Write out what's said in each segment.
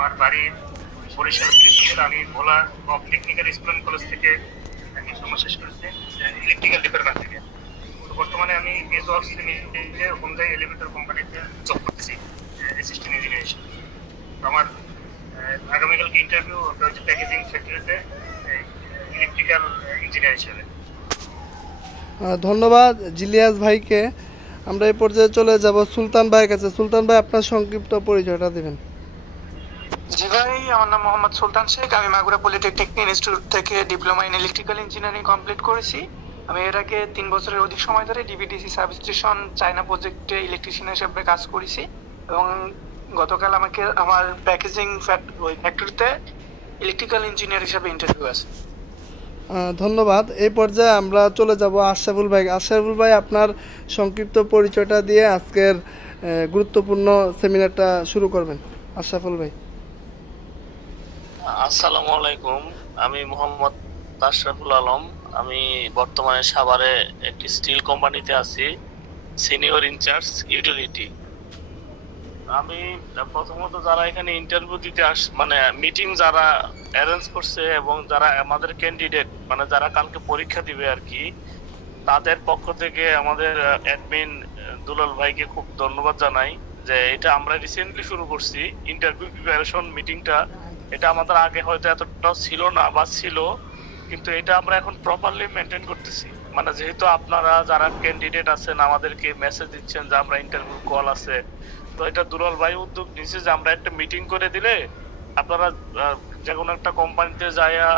আমার বাড়ি বরিশাল থেকে। আমি Bhola of technical school and college থেকে ডিপ্লোমা শেষ করেছি ইলেকট্রিক্যাল ডিপার্টমেন্ট থেকে। তো বর্তমানে আমি এজওয়ার্কস লিমিটেডে হুন্ডাই এলিভেটর কোম্পানিতে জব করতেছি অ্যাসিস্ট্যান্ট ইঞ্জিনিয়ার হিসেবে। আমার আগামীকালকে ইন্টারভিউ হচ্ছে প্যাকেজিং ফ্যাক্টরিতে ইলেকট্রিক্যাল ইঞ্জিনিয়ার হিসেবে। ধন্যবাদ জিলিয়াস ভাইকে। আমরা এই পর্যায়ে চলে যাব সুলতান ভাইয়ের কাছে। সুলতান ভাই, আপনার সংক্ষিপ্ত পরিচয়টা দেবেন। জি ভাই, আমার নাম মোহাম্মদ সুলতান শেখ। আমি মাগুরা পলিটেকনিক ইনস্টিটিউট থেকে diploma in electrical engineering complete করেছি। আমি এর আগে 3 বছরের অধিক সময় ধরে ডিবিডিসি সাবস্টেশন চায়না প্রজেক্টে ইলেকট্রিশিয়ান হিসেবে কাজ করেছি এবং গতকাল আমাকে আমার প্যাকেজিং ফ্যাক্টরিতে ইলেকট্রিক্যাল ইঞ্জিনিয়ার হিসেবে ইন্টারভিউ আছে। ধন্যবাদ। এই পর্যায়ে আমরা চলে যাব আশরাফুল ভাই। আশরাফুল ভাই, আপনার সংক্ষিপ্ত পরিচয়টা দিয়ে আজকের গুরুত্বপূর্ণ সেমিনারটা শুরু করবেন। আশরাফুল ভাই। আসসালামু আলাইকুম, আমি মোহাম্মদ আশরাফুল আলম। আমি বর্তমানে সাভারে একটি স্টিল কোম্পানিতে আছি, সিনিয়র ইনচার্জ ইউটিলিটি। আমি প্রথমত যারা এখানে ইন্টারভিউ দিতে মানে মিটিং যারা অ্যারেঞ্জ করছে এবং যারা আমাদের ক্যান্ডিডেট মানে যারা কালকে পরীক্ষা দিবে আর কি, তাদের পক্ষ থেকে আমাদের অ্যাডমিন দুলাল ভাইকে খুব ধন্যবাদ জানাই যে এটা আমরা রিসেন্টলি শুরু করছি ইন্টারভিউ প্রিপারেশন মিটিংটা। এটা আমাদের আগে হয়তো এতটাও ছিল না বা ছিল, কিন্তু এটা আমরা এখন প্রপারলি মেনটেন করতেছি। মানে যেহেতু আপনারা যারা ক্যান্ডিডেট আছেন আমাদেরকে মেসেজ দিচ্ছেন যে আমরা ইন্টারভিউ কল আছে, তো এটা দুলাল ভাই উদ্যোগ নিচ্ছে যে আমরা একটা মিটিং করে দিলে আপনারা যে কোনো একটা কোম্পানিতে যায়া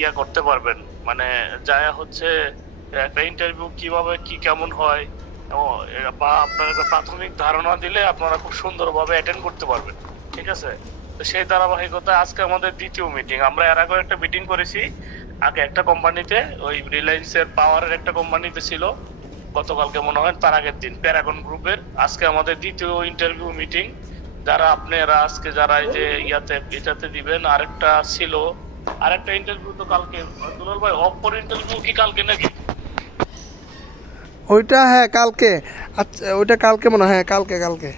ইয়া করতে পারবেন, মানে যায়া হচ্ছে একটা ইন্টারভিউ কিভাবে কি কেমন হয় বা আপনার একটা প্রাথমিক ধারণা দিলে আপনারা খুব সুন্দরভাবে অ্যাটেন্ড করতে পারবেন। ঠিক আছে, তো সেই ধারাবাহিকতা আজকে আমাদের দ্বিতীয় মিটিং। আমরা এর আগে একটা মিটিং করেছি আগে একটা কোম্পানিতে, ওই রিলায়েন্সের পাওয়ারের একটা কোম্পানিতে ছিল গতকালকে মনে হয়, তার আগের দিন প্যারাগন গ্রুপের। আজকে আমাদের দ্বিতীয় ইন্টারভিউ মিটিং। যারা আপনারা আজকে যারা এই যে এটাতে দিবেন, আরেকটা ছিল আরেকটা ইন্টারভিউ তো কালকে। দুলাল ভাই, অপর ইন্টারভিউ কি কালকে নাকি? ওইটা হ্যাঁ কালকে। আচ্ছা, ওইটা কালকে মনে হয়। হ্যাঁ কালকে।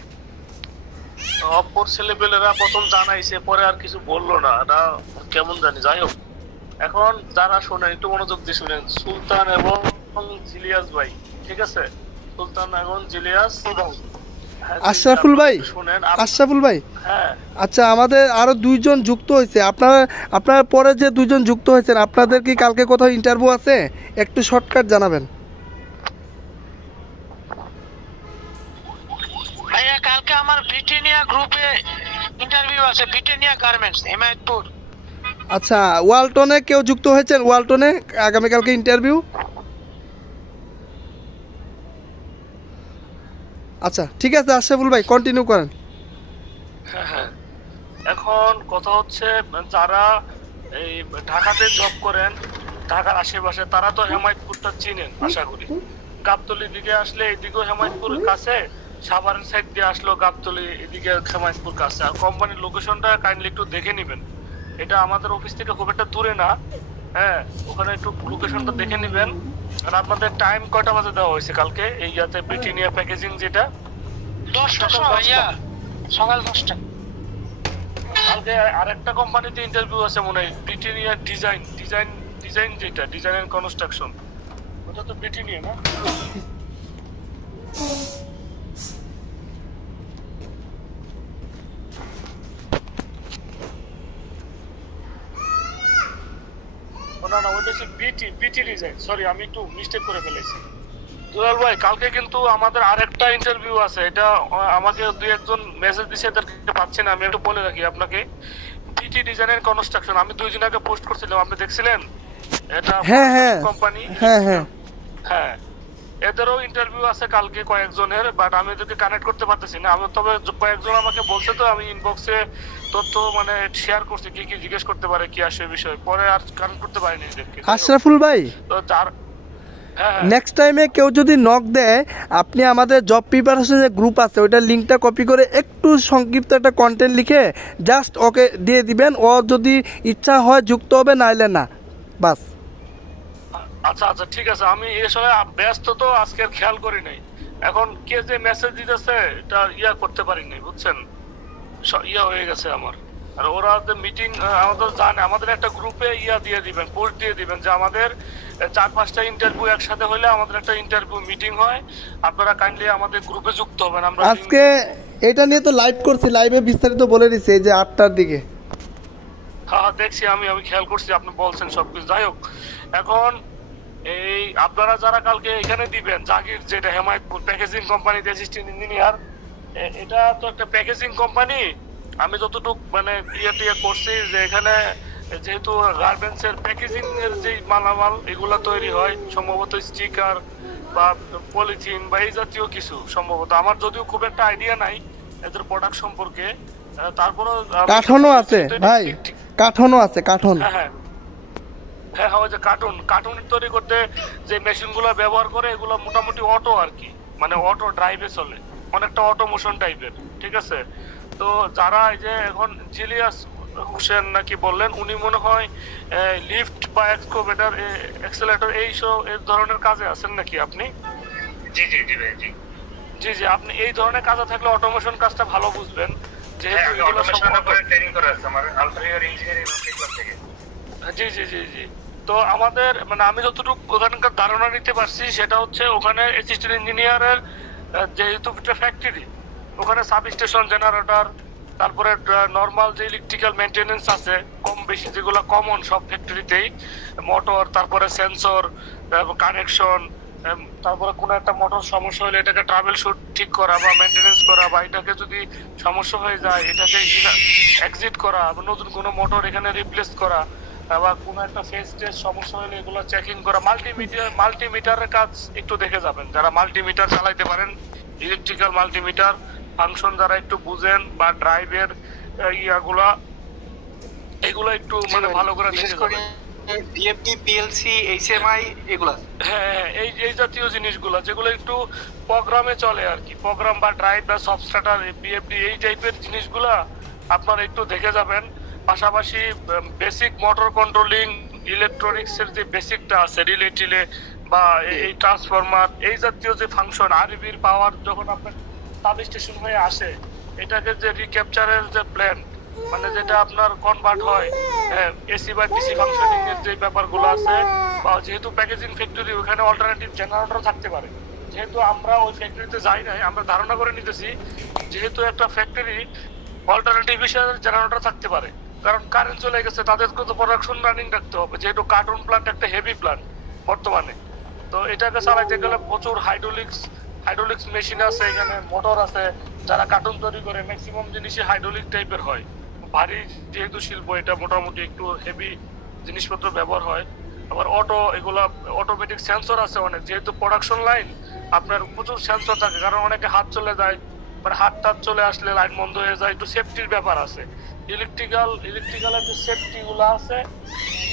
অপর ছেলেপেলেরা প্রথম জানাইছে, পরে আর কিছু বললো না, এটা কেমন জানি। যাই হোক, এখন যারা শোনেন একটু মনোযোগ দিয়ে শুনেন। সুলতান এবং জিলিয়াস ভাই, ঠিক আছে, সুলতান এবং জিলিয়াস। আশরাফুল ভাই, আশরাফুল ভাই, হ্যাঁ আচ্ছা, আমাদের আরো 2 জন যুক্ত হয়েছে। আপনার পরে যে 2 জন যুক্ত হয়েছেন, আপনাদের কি কালকে কোথাও ইন্টারভিউ আছে? একটু শর্টকাট জানাবেন। ভাইয়া, কালকে আমার ব্রিটানিয়া গ্রুপে ইন্টারভিউ আছে, ব্রিটানিয়া গার্মেন্টস, হেমায়তপুর। আচ্ছা, ওয়ালটনে কেউ যুক্ত হয়েছেন? ওয়ালটনে আগামীকালকে ইন্টারভিউ। আচ্ছা, ঠিক আছে আশরাফুল ভাই, কন্টিনিউ করেন। হ্যাঁ, এখন কথা হচ্ছে যারা এই ঢাকাতে জব করেন, ঢাকার আশেপাশে, তারা তো হেমায়তপুরটা চিনেন আশা করি। গাবতলির দিকে আসলে এদিকেও হেমায়তপুর কাছে, সাভারের সাইড দিয়ে আসলো গাবতলি, এদিকে হেমায়তপুর কাছে। আর কোম্পানির লোকেশনটা কাইন্ডলি একটু দেখে নেবেন। এটা আমাদের অফিস থেকে খুব একটা দূরে না। হ্যাঁ, ওখানে একটু লোকেশনটা দেখে নেবেন। আর আপনাদের টাইম কয়টা বাজে দেওয়া হয়েছে কালকে এই ইয়াতে ব্রিটানিয়া প্যাকেজিং যেটা? 10টার সময় ভাইয়া, সকাল 10টা। কালকে আরেকটা কোম্পানিতে ইন্টারভিউ আছে মনে হয়, ব্রিটানিয়া ডিজাইন যেটা ডিজাইন এন্ড কনস্ট্রাকশন, ওটা তো ব্রিটানিয়া না? না, ওটা হচ্ছে বিটি ডিজাইন। সরি, আমি একটু মিস্টেক করে ফেলেছি। দুলাল ভাই, কালকে কিন্তু আমাদের আরেকটা ইন্টারভিউ আছে। এটা আমাকে 2-1 মেসেজ দিছে, এদেরকে পাচ্ছি না। আমি একটু বলে রাখি আপনাকে, বিটি ডিজাইন এন্ড কনস্ট্রাকশন। আমি 2 দিন আগে পোস্ট করছিলাম, আপনি দেখছিলেন? এটা কোম্পানি। হ্যাঁ, এদেরও ইন্টারভিউ আছে কালকে কয়েকজনের, বাট আমি এদেরকে কানেক্ট করতে পারতেছি না। আমি তবে কয়েকজন আমাকে বলছে, তো আমি ইনবক্সে তথ্য মানে শেয়ার করছি, কি কি জিজ্ঞেস করতে পারে, কি আসে বিষয়। পরে আর কানেক্ট করতে পারিনি এদেরকে। আশরাফুল ভাই, তো নেক্সট টাইমে কেউ যদি নক দেয়, আপনি আমাদের জব প্রিপারেশন যে গ্রুপ আছে ওইটার লিঙ্কটা কপি করে একটু সংক্ষিপ্ত একটা কন্টেন্ট লিখে জাস্ট ওকে দিয়ে দিবেন। ও যদি ইচ্ছা হয় যুক্ত হবে, নাইলে না, বাস। আচ্ছা, ঠিক আছে। আমি আসলে ব্যস্ত তো, আজকে খেয়াল করি নাই। এখন কে যে মেসেজ দিতেছে এটা করতে পারি নাই, বুঝছেন? ইয়া হয়ে গেছে আমার। আর ওরা মিটিং আমাদের জানে, আমাদের একটা গ্রুপে দিয়ে দিবেন, পোস্ট দিয়ে দিবেন যে আমাদের 4-5টা ইন্টারভিউ একসাথে হলে আমাদের একটা ইন্টারভিউ মিটিং হয়, আপনারা কাইন্ডলি আমাদের গ্রুপে যুক্ত হবেন। আমরা আজকে এটা নিয়ে তো লাইভ করছি, লাইভে বিস্তারিত বলে দিছে যে 8টার দিকে। হ্যাঁ দেখছি, আমি খেয়াল করছি, আপনি বলছেন সবকিছু। যাই হোক, এখন এই আপনারা যারা কালকে এখানে দিবেন, জাগির যেটা হেমায়তপুর প্যাকেজিং কোম্পানিতে অ্যাসিস্ট্যান্ট ইঞ্জিনিয়ার, এটা তো একটা প্যাকেজিং কোম্পানি। আমি যতটুকু মানে টিয়া করছি যে এখানে যেহেতু গার্মেন্টস এর প্যাকেজিং এর যে মালামাল এগুলা তৈরি হয়, সম্ভবত স্টিকার বা পলিথিন বা এই জাতীয় কিছু সম্ভবত, আমার যদিও খুব একটা আইডিয়া নাই এদের প্রোডাক্ট সম্পর্কে, তারপরও কাঠনও আছে ভাই, কাঠনও আছে, কাঠন। হ্যাঁ হ্যাঁ হ্যাঁ, ওই যে কার্টুন তৈরি করতে যে মেশিন গুলো ব্যবহার করে, এগুলো মোটামুটি অটো আর কি, মানে অটো ড্রাইভে চলে, অনেকটা অটোমোশন টাইপের, ঠিক আছে। তো যারা এই যে এখন জিলিয়াস হোসেন নাকি বললেন, উনি মনে হয় লিফট বা এক্সকাভেটর, এক্সেলেটর এই ধরনের কাজে আছেন নাকি আপনি? জি জি জি ভাই, জি জি জি, আপনি এই ধরনের কাজে থাকলে অটোমেশন কাজটা ভালো বুঝবেন, যেহেতু এগুলো ট্রেনিং করা আছে আমার আলফারিয়ার ইঞ্জিনিয়ারিং ক্লাস থেকে। জি জি জি জি। তো আমাদের মানে আমি যতটুকু ওখানকার ধারণা নিতে পারছি সেটা হচ্ছে, ওখানে অ্যাসিস্ট্যান্ট ইঞ্জিনিয়ারের যেহেতু একটা ফ্যাক্টরি, ওখানে সাবস্টেশন, জেনারেটর, তারপরে নর্মাল যে ইলেকট্রিক্যাল মেইনটেনেন্স আছে কম বেশি যেগুলো কমন সব ফ্যাক্টরিতেই, মোটর, তারপরে সেন্সর, কানেকশন, তারপরে কোনো একটা মোটর সমস্যা হলে এটাকে ট্রাভেল শুট ঠিক করা বা মেইনটেনেন্স করা, বা এটাকে যদি সমস্যা হয়ে যায় এটাকে এক্সিট করা, বা নতুন কোনো মোটর এখানে রিপ্লেস করা, বা কোনো একটা ফেজ টেস্ট সমস্যা হলে এগুলো চেকিং করা, মাল্টিমিটারের কাজ একটু দেখে যাবেন। যারা মাল্টিমিটার চালাইতে পারেন, ইলেকট্রিক্যাল মাল্টিমিটার ফাংশন যারা একটু বুঝেন, বা ড্রাইভের ইয়াগুলা, এগুলো একটু মানে ভালো করে দেখে যাবেন। বিএফডি, পিএলসি, এইচএমআই এগুলা, হ্যাঁ এই জাতীয় জিনিসগুলো যেগুলো একটু প্রোগ্রামে চলে আর কি, প্রোগ্রাম বা ড্রাইভ বা সফটওয়্যার, বিএফডি এই টাইপের জিনিসগুলা আপনারা একটু দেখে যাবেন। পাশাপাশি বেসিক মোটর কন্ট্রোলিং, ইলেকট্রনিক্স এর যে বেসিকটা আছে, রিলে টিলে বা এই ট্রান্সফরমার, এই জাতীয় যে ফাংশন, আরবির পাওয়ার যখন আপনার সাবস্টেশন হয়ে আসে, এটাকে যে রিক্যাপচারের যে প্ল্যান, মানে যেটা আপনার কনভার্ট হয় এসি বা ডিসি ফাংশনিং এর যে ব্যাপারগুলো আছে, বা যেহেতু প্যাকেজিং ফ্যাক্টরি, ওখানে অল্টারনেটিভ জেনারেটর থাকতে পারে। যেহেতু আমরা ওই ফ্যাক্টরিতে যাই নাই, আমরা ধারণা করে নিতেছি যেহেতু একটা ফ্যাক্টরি, অল্টারনেটিভ হিসেবে জেনারেটর থাকতে পারে, কারণ কারেন্ট চলে গেছে, তাদেরকে তো প্রোডাকশন রানিং রাখতে হবে, যেহেতু কার্টুন প্ল্যান্ট একটা হেভি প্ল্যান্ট বর্তমানে। তো এটাকে চালাইতে গেলে প্রচুর হাইড্রোলিক্স মেশিন আছে, এখানে মোটর আছে, যারা কার্টুন তৈরি করে ম্যাক্সিমাম জিনিসই হাইড্রোলিক টাইপের হয়, ভারী যেহেতু শিল্প, এটা মোটামুটি একটু হেভি জিনিসপত্র ব্যবহার হয়। আবার এগুলা অটোমেটিক সেন্সর আছে অনেক, যেহেতু প্রোডাকশন লাইন, আপনার প্রচুর সেন্সর থাকে, কারণ অনেকে হাত চলে যায়, মানে হাত চলে আসলে লাইন বন্ধ হয়ে যায়, একটু সেফটির ব্যাপার আছে। ইলেকট্রিক্যালের যে সেফটি গুলো আছে,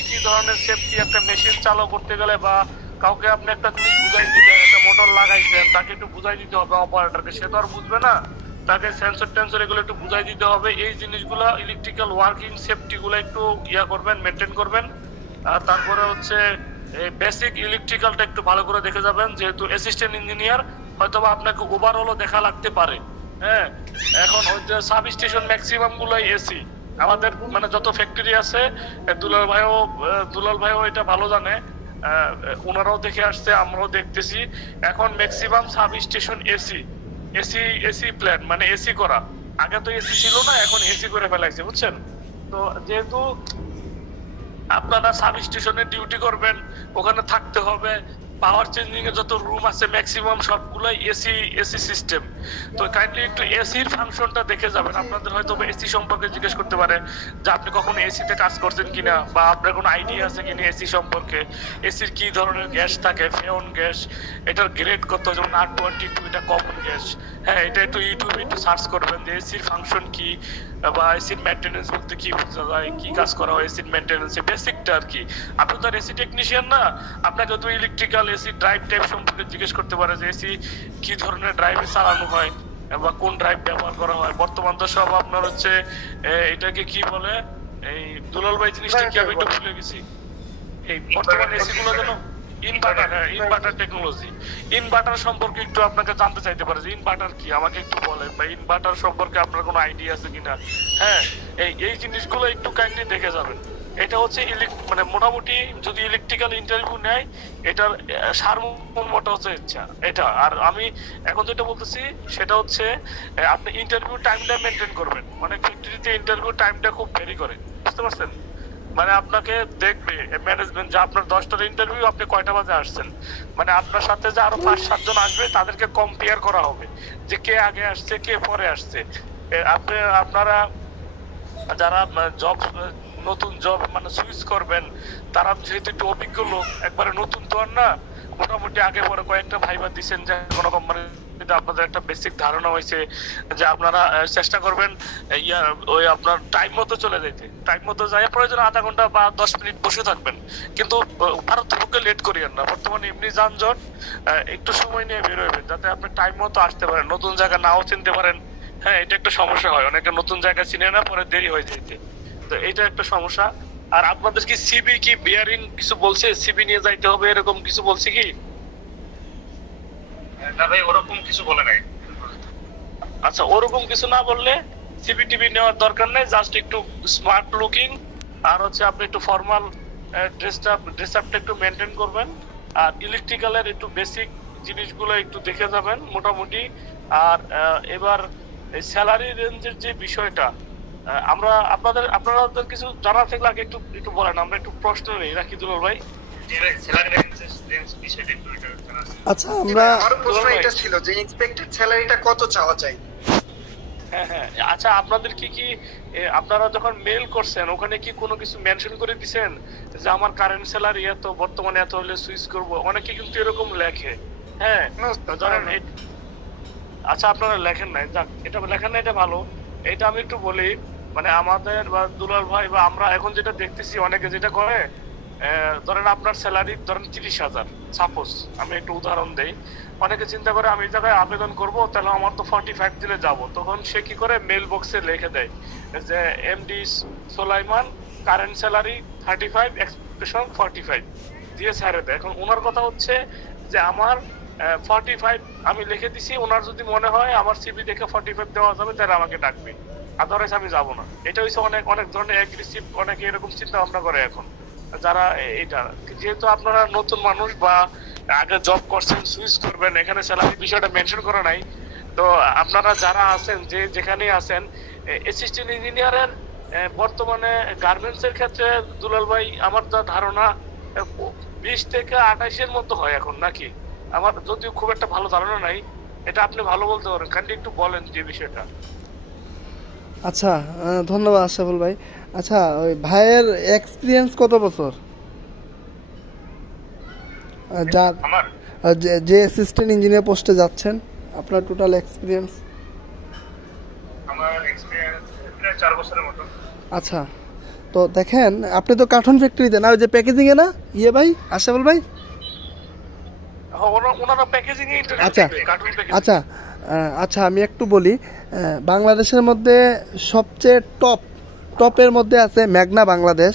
কি ধরনের সেফটি, একটা মেশিন চালু করতে গেলে বা কাউকে আপনি একটা জিনিস বুঝাই দিবেন, একটা মোটর লাগাইছেন, তাকে একটু বুঝাই দিতে হবে অপারেটরকে, সে তো আর বুঝবে না, তাকে সেন্সর এগুলো একটু বুঝাই দিতে হবে। এই জিনিসগুলো ইলেকট্রিক্যাল ওয়ার্কিং সেফটি গুলো একটু করবেন, মেনটেন করবেন। আর তারপরে হচ্ছে বেসিক ইলেকট্রিক্যালটা একটু ভালো করে দেখে যাবেন, যেহেতু অ্যাসিস্ট্যান্ট ইঞ্জিনিয়ার হয়তোবা আপনাকে ওভারঅলও দেখা লাগতে পারে। হ্যাঁ, এখন ওই যে সাব স্টেশন ম্যাক্সিমাম গুলোই এসি, আমাদের মানে যত ফ্যাক্টরি আছে, দুলাল ভাইও এটা ভালো জানে, ওনারাও দেখে আসছে, আমরাও দেখতেছি, এখন maximum sub station AC plan, মানে এসি করা। আগে তো এসি ছিল না, এখন এসি করে ফেলাইছে, বুঝছেন। তো যেহেতু আপনারা সাব স্টেশনে ডিউটি করবেন, ওখানে থাকতে হবে, পাওয়ার চেঞ্জিং এর যত রুম আছে ম্যাক্সিমাম সবগুলাই এসি সিস্টেম। তো কাইন্ডলি একটু এসির ফাংশনটা দেখে যাবেন। আপনাদের হয়তো এসি সম্পর্কে জিজ্ঞেস করতে পারে যে আপনি কখনো এসিতে কাজ করছেন কিনা, বা আপনার কোনো আইডিয়া আছে কিনা এসি সম্পর্কে, এসির কি ধরনের গ্যাস থাকে, ফেয়ন গ্যাস, এটার গ্রেড কত, যেমন R22 এটা কমন গ্যাস। হ্যাঁ, এটা একটু ইউটিউবে একটু সার্চ করবেন যে এসির ফাংশন কি, বা এসির মেইনটেনেন্স বলতে কি বোঝা যায়, কি কাজ করা হয় এসির মেইনটেনেন্সে, বেসিকটা আর কি। আপনি তো এসি টেকনিশিয়ান না, আপনাকে তো ইলেকট্রিক্যাল এসি ড্রাইভ টাইপ সম্পর্কে জিজ্ঞেস করতে পারে যে এসি কি ধরনের ড্রাইভে চালানো হয় বা কোন ড্রাইভ ব্যবহার করা হয়। বর্তমান তো সব আপনার হচ্ছে এটাকে কি বলে, এই দুলাল ভাই জিনিসটা কি আমি একটু ভুলে গেছি, এই বর্তমান এসি গুলো যেন ইনভার্টার, হ্যাঁ ইনভার্টার টেকনোলজি। ইনভার্টার সম্পর্কে একটু আপনাকে জানতে চাইতে পারে যে ইনভার্টার কি, আমাকে একটু বলেন, বা ইনভার্টার সম্পর্কে আপনার কোনো আইডিয়া আছে কিনা। হ্যাঁ, এই জিনিসগুলো একটু কাইন্ডলি দেখে যাবেন। এটা হচ্ছে মানে মোটামুটি যদি ইলেকট্রিক্যাল ইন্টারভিউ নেয়, এটার সারমর্মটা হচ্ছে এটা। আর আমি এখন যেটা বলতেছি সেটা হচ্ছে আপনি ইন্টারভিউ টাইমটা মেনটেন করবেন। মানে ফ্যাক্টরিতে ইন্টারভিউ টাইমটা খুব ভেরি করে, বুঝতে পারছেন? মানে আপনাকে দেখবে ম্যানেজমেন্ট যে আপনার 10টার ইন্টারভিউ, আপনি কয়টা বাজে আসছেন। মানে আপনার সাথে যে আরো 5-7 জন আসবে তাদেরকে কম্পেয়ার করা হবে যে কে আগে আসছে কে পরে আসছে। আপনারা যারা নতুন জব মানে সুইচ করবেন, তারা যেহেতু একটু অভিজ্ঞ লোক, একবারে নতুন তো আর না, মোটামুটি আগে পরে কয়েকটা ভাইবা দিচ্ছেন যে কোনো কোম্পানিতে আপনাদের একটা বেসিক ধারণা হয়েছে, যে আপনারা চেষ্টা করবেন ওই আপনার টাইম মতো চলে যেতে। টাইম মতো যাই প্রয়োজন আধা ঘন্টা বা 10 মিনিট বসে থাকবেন, কিন্তু ভারতকে লেট করিয়েন না। বর্তমানে এমনি যানজট, একটু সময় নিয়ে বেরোবেন যাতে আপনি টাইম মতো আসতে পারেন, নতুন জায়গা নাও চিনতে পারেন। হ্যাঁ, এটা একটা সমস্যা হয়, অনেকে নতুন জায়গা চিনে না, পরে দেরি হয়ে যেতে। তো এটা একটা সমস্যা। আর আপনাদের কি সিবি কি বিয়ারিং কিছু বলছে, সিবি নিয়ে যাইতে হবে এরকম কিছু বলছে কি? না ভাই, ওরকম কিছু বলে নাই। আচ্ছা, ওরকম কিছু না বললে সিবি টিভি নেওয়ার দরকার নেই, জাস্ট একটু স্মার্ট লুকিং আর হচ্ছে আপনি একটু ফর্মাল ড্রেসআপটা একটু মেনটেন করবেন। আর ইলেকট্রিক্যালের একটু বেসিক জিনিসগুলো একটু দেখে যাবেন মোটামুটি। আর এবার স্যালারি রেঞ্জের যে বিষয়টা, আপনাদের কিছু জানা থাকলে আগে একটু বলেন, আমরা একটু প্রশ্ন নেই নাকি দুলাল ভাই? আচ্ছা, আমরা আরো প্রশ্ন এটা ছিল যে এক্সপেক্টেড স্যালারিটা কত চাওয়া চাই। হ্যাঁ হ্যাঁ, আচ্ছা আপনাদের কি আপনারা যখন মেল করছেন ওখানে কি কোনো কিছু মেনশন করে দিবেন যে আমার কারেন্ট স্যালারি এত, বর্তমানে এত হলে সুইচ করব? অনেকে কিন্তু এরকম লেখে। হ্যাঁ, ধরেন আচ্ছা আপনারা লেখেন নাই, যাক, এটা লেখেন না, এটা ভালো। এটা আমি একটু বলি, মানে আমাদের বা দুলাল ভাই বা আমরা এখন যেটা দেখতেছি, অনেকে যেটা করে, ধরেন আপনার স্যালারি ধরেন 30,000 সাপোজ, আমি একটু উদাহরণ দেই। অনেকে চিন্তা করে আমি এই জায়গায় আবেদন করব, তাহলে আমার তো 45 দিলে যাব। তখন সে কি করে মেল বক্সে লিখে দেয় যে এমডি সোলাইমান কারেন্ট স্যালারি 35 এক্সপেকটেশন 45 দিয়ে ছেড়ে দেয়। এখন ওনার কথা হচ্ছে যে আমার 45 আমি লিখে দিছি, ওনার যদি মনে হয় আমার সিবি দেখে 45 দেওয়া যাবে তাহলে আমাকে ডাকবে, আদারওয়াইজ আমি যাবো না। এটা হচ্ছে অনেক ধরনের অ্যাগ্রেসিভ, অনেকে এরকম চিন্তা ভাবনা করে এখন যারা এটা। যেহেতু আপনারা নতুন মানুষ বা আগে জব করছেন, সুইচ করবেন, এখানে স্যালারি বিষয়টা মেনশন করা নাই। তো আপনারা যারা আছেন, যেখানেই আছেন, অ্যাসিস্ট্যান্ট ইঞ্জিনিয়ারের বর্তমানে গার্মেন্টস এর ক্ষেত্রে দুলাল ভাই আমার যা ধারণা 20 থেকে 28-এর মতো হয় এখন, নাকি? আমার যদিও খুব একটা ভালো ধারণা নাই, এটা আপনি ভালো বলতে পারেন, কাইন্ডলি একটু বলেন যে বিষয়টা। আচ্ছা, ধন্যবাদ আশরাফুল ভাই। আচ্ছা, ওই ভাইয়ের এক্সপিরিয়েন্স কত বছর? যে অ্যাসিস্ট্যান্ট ইঞ্জিনিয়ার পোস্টে যাচ্ছেন, আপনার টোটাল এক্সপিরিয়েন্স? আমার এক্সপিরিয়েন্স প্রায় 4 বছরের মতো। আচ্ছা, তো দেখেন, আপনি তো কার্টুন ফ্যাক্টরিতে না, ওই যে প্যাকেজিং এ না, ইয়ে ভাই, আশরাফুল ভাই? আচ্ছা আচ্ছা, আমি একটু বলি। বাংলাদেশের মধ্যে সবচেয়ে টপের মধ্যে আছে মেঘনা বাংলাদেশ।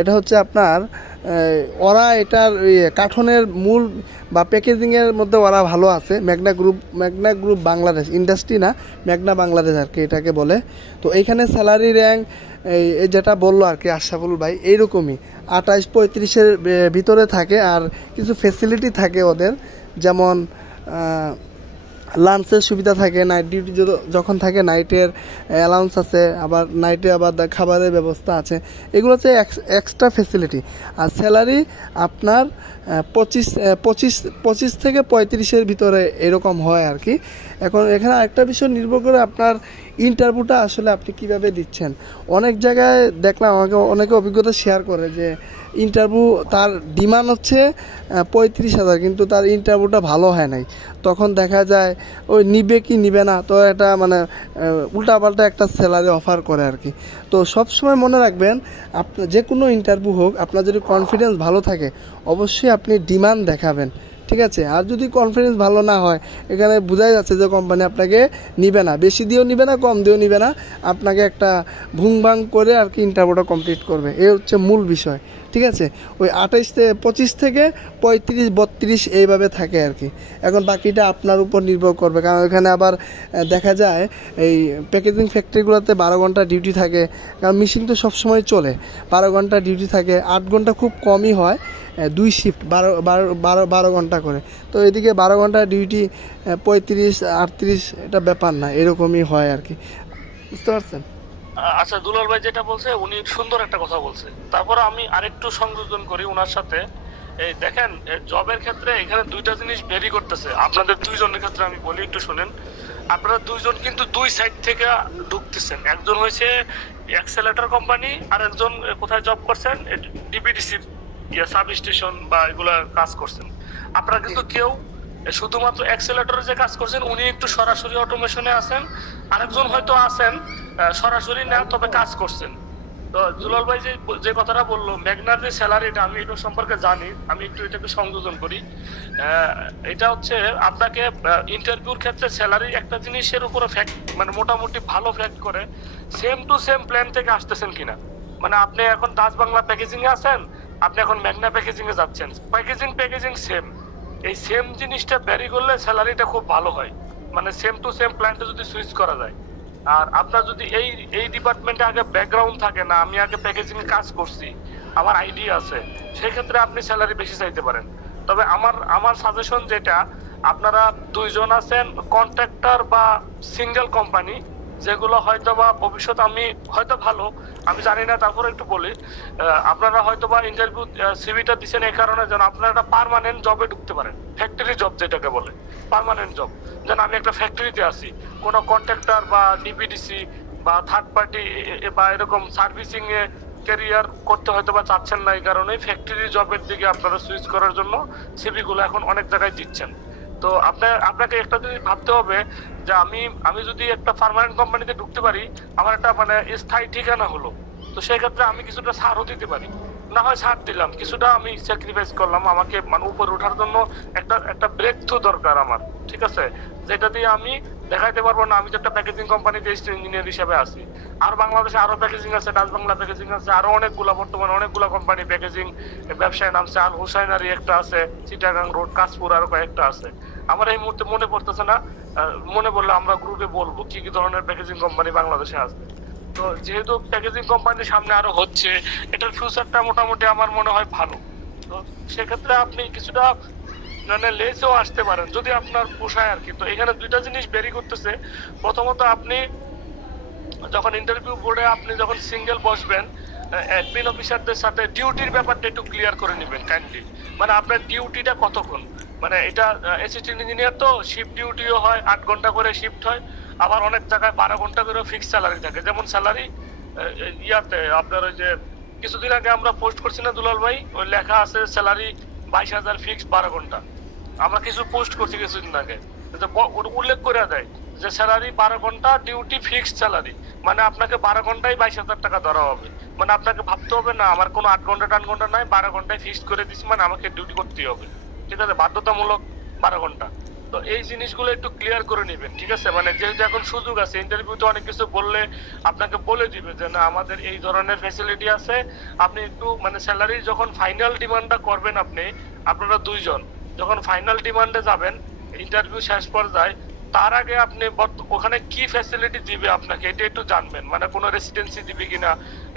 এটা হচ্ছে আপনার ওরা এটার কার্টুনের মূল বা প্যাকেজিংয়ের মধ্যে ওরা ভালো আছে। মেঘনা গ্রুপ বাংলাদেশ, ইন্ডাস্ট্রি না, মেঘনা বাংলাদেশ আর কি এটাকে বলে। তো এইখানে স্যালারি র্যাঙ্ক এই যেটা বললো আর কি আশরাফুল ভাই, এইরকমই 28-35-এর ভিতরে থাকে। আর কিছু ফেসিলিটি থাকে ওদের, যেমন লাঞ্চের সুবিধা থাকে, নাইট ডিউটি যখন থাকে নাইটের অ্যালাউন্স আছে, আবার নাইটে আবার খাবারের ব্যবস্থা আছে। এগুলো হচ্ছে এক্সট্রা ফেসিলিটি। আর স্যালারি আপনার 25 থেকে 35-এর ভিতরে এরকম হয় আর কি। এখন এখানে আরেকটা বিষয় নির্ভর করে আপনার ইন্টারভিউটা আসলে আপনি কিভাবে দিচ্ছেন। অনেক জায়গায় দেখলাম, অনেকে অভিজ্ঞতা শেয়ার করে যে ইন্টারভিউ তার ডিমান্ড হচ্ছে 35,000, কিন্তু তার ইন্টারভিউটা ভালো হয় নাই। তখন দেখা যায় ওই নিবে কি নিবে না, তো এটা মানে উল্টাপাল্টা একটা স্যালারি অফার করে আর কি। তো সবসময় মনে রাখবেন, আপনার যে কোনো ইন্টারভিউ হোক, আপনার যদি কনফিডেন্স ভালো থাকে অবশ্যই আপনি ডিমান্ড দেখাবেন, ঠিক আছে। আর যদি কনফিডেন্স ভালো না হয়, এখানে বোঝাই যাচ্ছে যে কোম্পানি আপনাকে নিবে না, বেশি দিয়েও নিবে না, কম দিয়েও নিবে না, আপনাকে একটা ভুংভাং করে আর কি ইন্টারভিউটা কমপ্লিট করবে, এই হচ্ছে মূল বিষয়। ঠিক আছে, ওই 25 থেকে 35-32 এইভাবে থাকে আর কি। এখন বাকিটা আপনার উপর নির্ভর করবে, কারণ এখানে আবার দেখা যায় এই প্যাকেজিং ফ্যাক্টরিগুলোতে 12 ঘন্টা ডিউটি থাকে, কারণ মেশিন তো সবসময় চলে, 12 ঘন্টা ডিউটি থাকে, 8 ঘন্টা খুব কমই হয়, 2 শিফট 12 ঘন্টা করে। তো এদিকে 12 ঘন্টা ডিউটি 35-38 এটা ব্যাপার না, এরকমই হয় আর কি, বুঝতে পারছেন? আচ্ছা, দুলাল ভাই যেটা বলছে উনি সুন্দর একটা কথা বলছে, তারপর আমি আরেকটু সংযোজন করি ওনার সাথে। এই দেখেন, জবের ক্ষেত্রে এখানে দুইটা জিনিস ভেরি করতেছে। আপনাদের দুইজনের ক্ষেত্রে আমি বলি, একটু শুনেন। আপনারা দুইজন কিন্তু দুই সাইড থেকে ঢুকতেছেন। একজন হয়েছে অ্যাক্সেলেটর কোম্পানি, আর একজন কোথায় জব করছেন, ডিপিডিসির সাব স্টেশন বা এগুলা কাজ করছেন। আপনারা কিন্তু কেউ শুধুমাত্র অ্যাক্সেলেটরে যে কাজ করছেন উনি একটু সরাসরি অটোমেশনে আছেন, আরেকজন হয়তো আছেন সরাসরি না, তবে কাজ করছেন। তো দুলাল ভাই যে কথাটা বললো, ম্যাগনার যে স্যালারিটা, আমি এটা সম্পর্কে জানি, আমি একটু এটাকে সংযোজন করি। এটা হচ্ছে আপনাকে ইন্টারভিউর ক্ষেত্রে স্যালারি একটা জিনিসের উপরে ফ্যাক্ট, মানে মোটামুটি ভালো ফ্যাক্ট করে সেম টু সেম প্ল্যান থেকে আসতেছেন কিনা। মানে আপনি এখন দাস বাংলা প্যাকেজিং এ আছেন, আপনি এখন ম্যাগনা প্যাকেজিং এ যাচ্ছেন, প্যাকেজিং সেম। এই সেম জিনিসটা ভ্যারি করলে স্যালারিটা খুব ভালো হয়, মানে সেম টু সেম প্ল্যানটা যদি সুইচ করা যায়। আর আপনার যদি এই ডিপার্টমেন্টে আগে ব্যাকগ্রাউন্ড থাকে না, আমি আগে প্যাকেজিং এ কাজ করছি, আমার আইডিয়া আছে, সেক্ষেত্রে আপনি স্যালারি বেশি চাইতে পারেন। তবে আমার সাজেশন যেটা, আপনারা দুইজন আছেন কন্ট্রাক্টর বা সিঙ্গেল কোম্পানি, যেগুলো হয়তো বা ভবিষ্যৎ আমি হয়তো ভালো, আমি জানি না, তারপরে একটু বলি। আপনারা হয়তো বা ইন্টারভিউ সিভিটা দিচ্ছেন এই কারণে যেন আপনারা একটা পার্মানেন্ট জবে ঢুকতে পারেন, ফ্যাক্টরি জব যেটাকে বলে পার্মানেন্ট জব। যেন আমি একটা ফ্যাক্টরিতে আছি, কোনো কন্ট্রাক্টর বা ডিপিডিসি বা থার্ড পার্টি বা এরকম সার্ভিসিং এ ক্যারিয়ার করতে হয়তো বা চাচ্ছেন না, এই কারণে ফ্যাক্টরি জবের দিকে আপনারা সুইচ করার জন্য সিভি গুলো এখন অনেক জায়গায় দিচ্ছেন। তো আপনাকে একটা জিনিস ভাবতে হবে যে আমি যদি একটা পার্মানেন্ট কোম্পানিতে ঢুকতে পারি, আমার একটা মানে স্থায়ী ঠিকানা হলো, তো সেই ক্ষেত্রে আমি কিছুটা ছাড়ও দিতে পারি, না হয় ছাড় দিলাম, কিছুটা আমি স্যাক্রিফাইস করলাম, আমাকে মানে উপরে ওঠার জন্য একটা ব্রেক থ্রু দরকার আমার, ঠিক আছে, যেটা দিয়ে আমি দেখাইতে পারবো না আমি যে একটা প্যাকেজিং কোম্পানিতে ইঞ্জিনিয়ার হিসেবে আছি। আর বাংলাদেশে আরো প্যাকেজিং আছে, ডাচ বাংলা প্যাকেজিং আছে, আরো অনেকগুলা, বর্তমানে অনেকগুলা কোম্পানি প্যাকেজিং ব্যবসায় নামছে, আল হুসাইনারি একটা আছে, চিটাগাং রোড, কাশপুর, আরো কয়েকটা আছে। আমার এই মুহূর্তে মনে পড়তেছে না, মনে পড়লে আমরা গ্রুপে বলবো কি কি ধরনের প্যাকেজিং কোম্পানি বাংলাদেশে আছে। তো যেহেতু প্যাকেজিং কোম্পানির সামনে আরো হচ্ছে, এটার ফিউচারটা মোটামুটি আমার মনে হয় ভালো। তো সেক্ষেত্রে আপনি কিছুটা মানে লেসেও আসতে পারেন যদি আপনার পোষায় আর কি। তো এখানে দুইটা জিনিস বেরি করতেছে। প্রথমত, আপনি যখন ইন্টারভিউ বোর্ডে আপনি যখন সিঙ্গেল বসবেন, অ্যাডমিন অফিসারদের সাথে ডিউটির ব্যাপারটা একটু ক্লিয়ার করে নেবেন কাইন্ডলি। মানে আপনার ডিউটিটা কতক্ষণ, মানে এটা অ্যাসিস্ট্যান্ট ইঞ্জিনিয়ার তো শিফট ডিউটিও হয়, 8 ঘন্টা করে শিফট হয়, আবার অনেক জায়গায় 12 ঘন্টা করে ফিক্সড স্যালারি থাকে। যেমন স্যালারি ইয়াতে আপনার ওই যে কিছুদিন আগে আমরা পোস্ট করছি না দুলাল ভাই, ওই লেখা আছে স্যালারি 22,000 ফিক্সড 12 ঘন্টা। আমরা কিছু পোস্ট করছি কিছুদিন আগে, উল্লেখ করে দেয় যে স্যালারি 12 ঘন্টা ডিউটি ফিক্সড স্যালারি, মানে আপনাকে 12 ঘন্টায় 22,000 টাকা ধরা হবে। মানে আপনাকে ভাবতে হবে না আমার কোনো 8 ঘন্টা 8 ঘন্টা নাই, 12 ঘন্টায় ফিক্সড করে দিচ্ছি, মানে আমাকে ডিউটি করতেই হবে, ঠিক আছে, বাধ্যতামূলক 12 ঘন্টা। তো এই জিনিসগুলো একটু ক্লিয়ার করে নেবেন, ঠিক আছে। মানে যেহেতু এখন সুযোগ আছে, ইন্টারভিউতে অনেক কিছু বললে আপনাকে বলে দিবে যে না আমাদের এই ধরনের ফ্যাসিলিটি আছে। আপনি একটু মানে স্যালারি যখন ফাইনাল ডিমান্ডটা করবেন, আপনারা দুইজন যখন ফাইনাল ডিমান্ডে যাবেন, ইন্টারভিউ শেষ পর্যায়ে, তার আগে আপনি ওখানে কি ফ্যাসিলিটি দিবে আপনাকে এটা একটু জানবেন। মানে কোনো রেসিডেন্সি দিবে কিনা,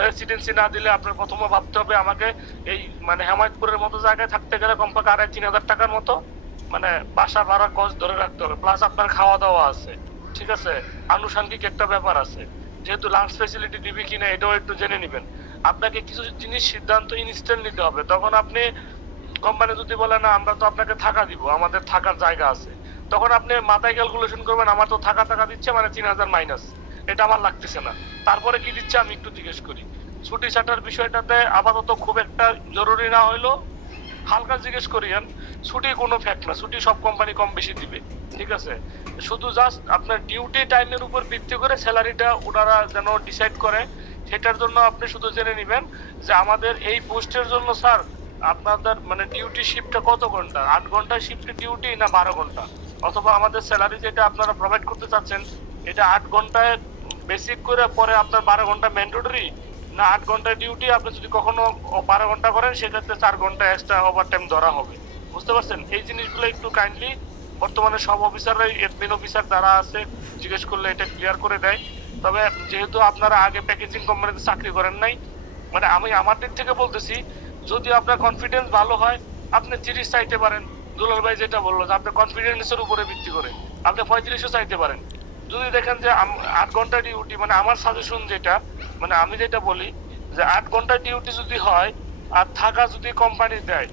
রেসিডেন্সি না দিলে আপনার প্রথমে ভাবতে হবে আমাকে এই মানে হেমায়তপুরের মতো জায়গায় থাকতে গেলে কমপক্ষে 2,500-3,000 টাকার মতো মানে বাসা ভাড়া কস্ট ধরে রাখতে হবে, প্লাস আপনার খাওয়া দাওয়া আছে, ঠিক আছে, আনুষঙ্গিক একটা ব্যাপার আছে। যেহেতু লাঞ্চ ফ্যাসিলিটি দিবে কিনা এটাও একটু জেনে নেবেন। আপনাকে কিছু জিনিস সিদ্ধান্ত ইনস্ট্যান্ট নিতে হবে। তখন আপনি কোম্পানি যদি বলে না আমরা তো আপনাকে থাকা দিব, আমাদের থাকার জায়গা আছে, তখন আপনি মাথায় ক্যালকুলেশন করবেন আমার তো থাকা দিচ্ছে মানে 3,000 মাইনাস, এটা আমার লাগতেছে না, তারপরে কি দিচ্ছে আমি একটু জিজ্ঞেস করি। ছুটি ছাটার বিষয়টাতে আপাতত খুব একটা জরুরি না হইলো হালকা জিজ্ঞেস করিয়েন। ছুটি কোনো ফ্যাক্ট না, ছুটি সব কোম্পানি কম বেশি দিবে, ঠিক আছে। শুধু জাস্ট আপনার ডিউটি টাইমের উপর ভিত্তি করে স্যালারিটা ওনারা যেন ডিসাইড করে, সেটার জন্য আপনি শুধু জেনে নেবেন যে আমাদের এই পোস্টের জন্য স্যার আপনাদের মানে ডিউটি শিফটটা কত ঘন্টা, 8 ঘন্টা শিফটে ডিউটি না 12 ঘন্টা, অথবা আমাদের স্যালারি যেটা আপনারা প্রোভাইড করতে চাচ্ছেন এটা 8 ঘন্টায় বেসিক করে পরে আপনার 12 ঘন্টা ম্যান্ডেটরি, না 8 ঘন্টা ডিউটি আপনি যদি কখনো 12 ঘন্টা করেন সেক্ষেত্রে 4 ঘন্টা এক্সট্রা ওভারটাইম ধরা হবে। বুঝতে পারছেন? এই জিনিসগুলো একটু কাইন্ডলি বর্তমানে সব অফিসাররাই অ্যাডমিন অফিসার যারা আছে জিজ্ঞেস করলে এটা ক্লিয়ার করে দেয়। তবে যেহেতু আপনারা আগে প্যাকেজিং কোম্পানিতে চাকরি করেন নাই, মানে আমি আমার দিক থেকে বলতেছি যদি আপনার কনফিডেন্স ভালো হয় আপনি 30 চাইতে পারেন। দুলাল ভাই যেটা বললো যে আপনি কনফিডেন্সের উপরে ভিত্তি করে আপনি 35ও চাইতে পারেন। যদি দেখেন যে 8 ঘন্টা ডিউটি, মানে আমার সাজেশন যেটা, মানে আমি যেটা বলি যে 8 ঘন্টা ডিউটি যদি হয় আর থাকা যদি কোম্পানি দেয়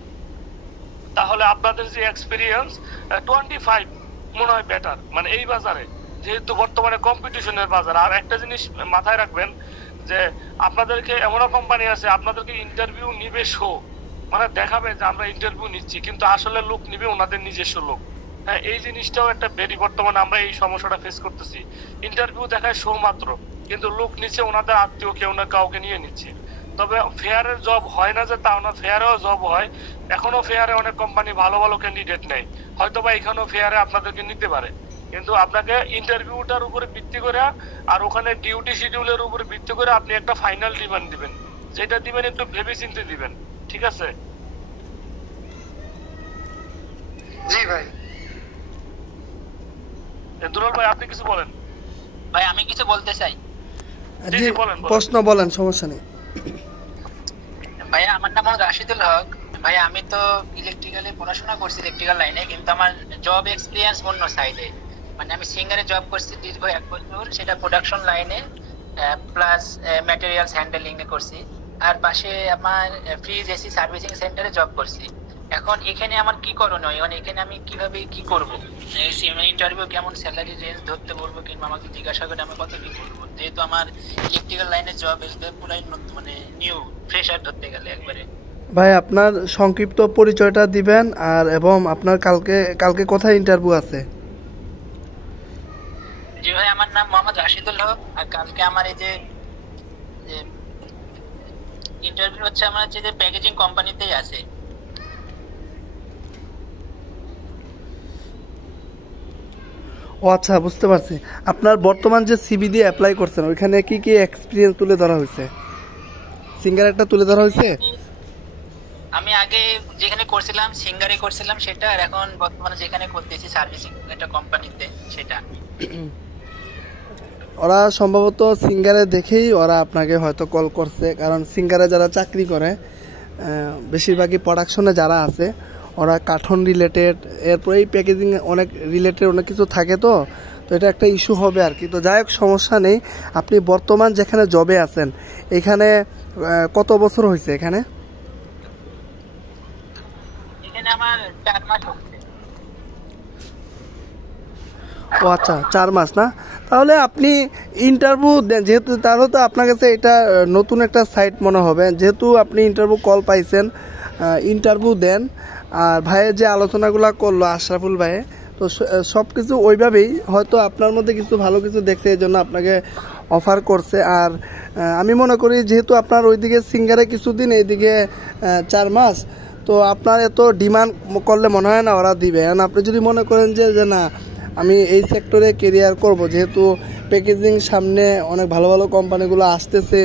তাহলে আপনাদের যে এক্সপিরিয়েন্স 25 মনে হয় বেটার, মানে এই বাজারে যেহেতু বর্তমানে কম্পিটিশনের বাজার। আর একটা জিনিস মাথায় রাখবেন যে আপনাদেরকে এমনও কোম্পানি আছে আপনাদেরকে ইন্টারভিউ নিবে শো, মানে দেখাবে যে আমরা ইন্টারভিউ নিচ্ছি কিন্তু আসলে লোক নিবে ওনাদের নিজস্ব লোক। হ্যাঁ, এই জিনিসটাও একটা ভেরি বর্তমানে আমরা এই সমস্যাটা ফেস করতেছি। ইন্টারভিউ দেখায় শো মাত্র, কিন্তু লোক নিচ্ছে ওনাদের আত্মীয় কেউ না কাউকে নিয়ে নিচ্ছে। তবে ফেয়ারের জব হয় না যে তাও না, ফেয়ারেও জব হয়। এখনো ফেয়ারে অনেক কোম্পানি ভালো ভালো ক্যান্ডিডেট নেয়, হয়তো বা এখানেও ফেয়ারে আপনাদেরকে নিতে পারে, কিন্তু আপনাকে ইন্টারভিউটার উপরে ভিত্তি করে আর ওখানে ডিউটি শিডিউলের উপরে ভিত্তি করে আপনি একটা ফাইনাল ডিমান্ড দিবেন, যেটা দিবেন একটু ভেবে চিন্তে দিবেন। ঠিক আছে? জি ভাই। দুলাল ভাই আপনি কিছু বলেন। ভাই আমি কিছু বলতে চাই। জি, জি, বলেন, বলেন। প্রশ্ন বলেন, সমস্যা নেই। ভাইয়া আমার নাম মোহাম্মদ রাশিদুল হক। ভাইয়া আমি তো ইলেকট্রিক্যালে পড়াশোনা করছি, ইলেকট্রিক্যাল লাইনে, কিন্তু আমার জব এক্সপিরিয়েন্স অন্য সাইডে। মানে আমি সিঙ্গারে জব করছি দীর্ঘ 1 বছর, সেটা প্রোডাকশন লাইনে প্লাস ম্যাটেরিয়ালস হ্যান্ডেলিং এ করছি। আর পাশে আমার ফ্রিজ এসি সার্ভিসিং সেন্টারে জব করছি। এখন এখানে আমার কি করণীয়, মানে এখানে আমি কিভাবে কি করব, ইন্টারভিউ কেমন স্যালারি রেঞ্জ ধরতে বলবো, কিংবা আমাকে জিজ্ঞাসা করে আমি কত কি করবো, যেহেতু আমার ইলেকট্রিক্যাল লাইনে জব পুরাই মানে নিউ ফ্রেশার ধরতে গেলে একবারে। ভাই আপনার সংক্ষিপ্ত পরিচয়টা দিবেন আর এবং আপনার কালকে কোথায় ইন্টারভিউ আছে? জি ভাই, আমার নাম মোহাম্মদ রাশিদুল হক। আর কালকে আমার এই যে ইন্টারভিউ হচ্ছে আমার হচ্ছে যে প্যাকেজিং কোম্পানিতেই আছে। ও আচ্ছা, বুঝতে পারছি। আপনার বর্তমান যে সিভি দিয়ে অ্যাপ্লাই করছেন ওইখানে কি কি এক্সপিরিয়েন্স তুলে ধরা হয়েছে? সিঙ্গার একটা তুলে ধরা হয়েছে? আমি আগে যেখানে করছিলাম সিঙ্গারে করছিলাম সেটা, আর এখন বর্তমানে যেখানে করতেছি সার্ভিসিং একটা কোম্পানিতে সেটা। ওরা সম্ভবত সিঙ্গারে দেখেই ওরা আপনাকে হয়তো কল করছে, কারণ সিঙ্গারে যারা চাকরি করে বেশিরভাগই প্রোডাকশনে যারা আছে ওরা কার্টন রিলেটেড, এরপর এই প্যাকেজিং অনেক রিলেটেড অনেক কিছু থাকে, তো এটা একটা ইস্যু হবে আর কি। তো যাই হোক, সমস্যা নেই। আপনি বর্তমান যেখানে জবে আছেন এখানে কত বছর হয়েছে? এখানে আমার 4 মাস হচ্ছে। ও আচ্ছা, 4 মাস না? তাহলে আপনি ইন্টারভিউ দেন, যেহেতু তাহলে তো আপনার কাছে এটা নতুন একটা সাইট মনে হবে, যেহেতু আপনি ইন্টারভিউ কল পাইছেন, ইন্টারভিউ দেন। আর ভাইয়ের যে আলোচনাগুলো করলো আশরাফুল ভাই, তো সব কিছু ওইভাবেই হয়তো আপনার মধ্যে কিছু ভালো কিছু দেখছে, এই জন্য আপনাকে অফার করছে। আর আমি মনে করি যেহেতু আপনার ওইদিকে সিঙ্গারে কিছুদিন, এইদিকে 4 মাস, তো আপনার এত ডিমান্ড করলে মনে হয় না ওরা দিবে। কারণ আপনি যদি মনে করেন যে না আমি এই সেক্টরে কেরিয়ার করব, যেহেতু প্যাকেজিং সামনে অনেক ভালো ভালো কোম্পানিগুলো আসতেছে,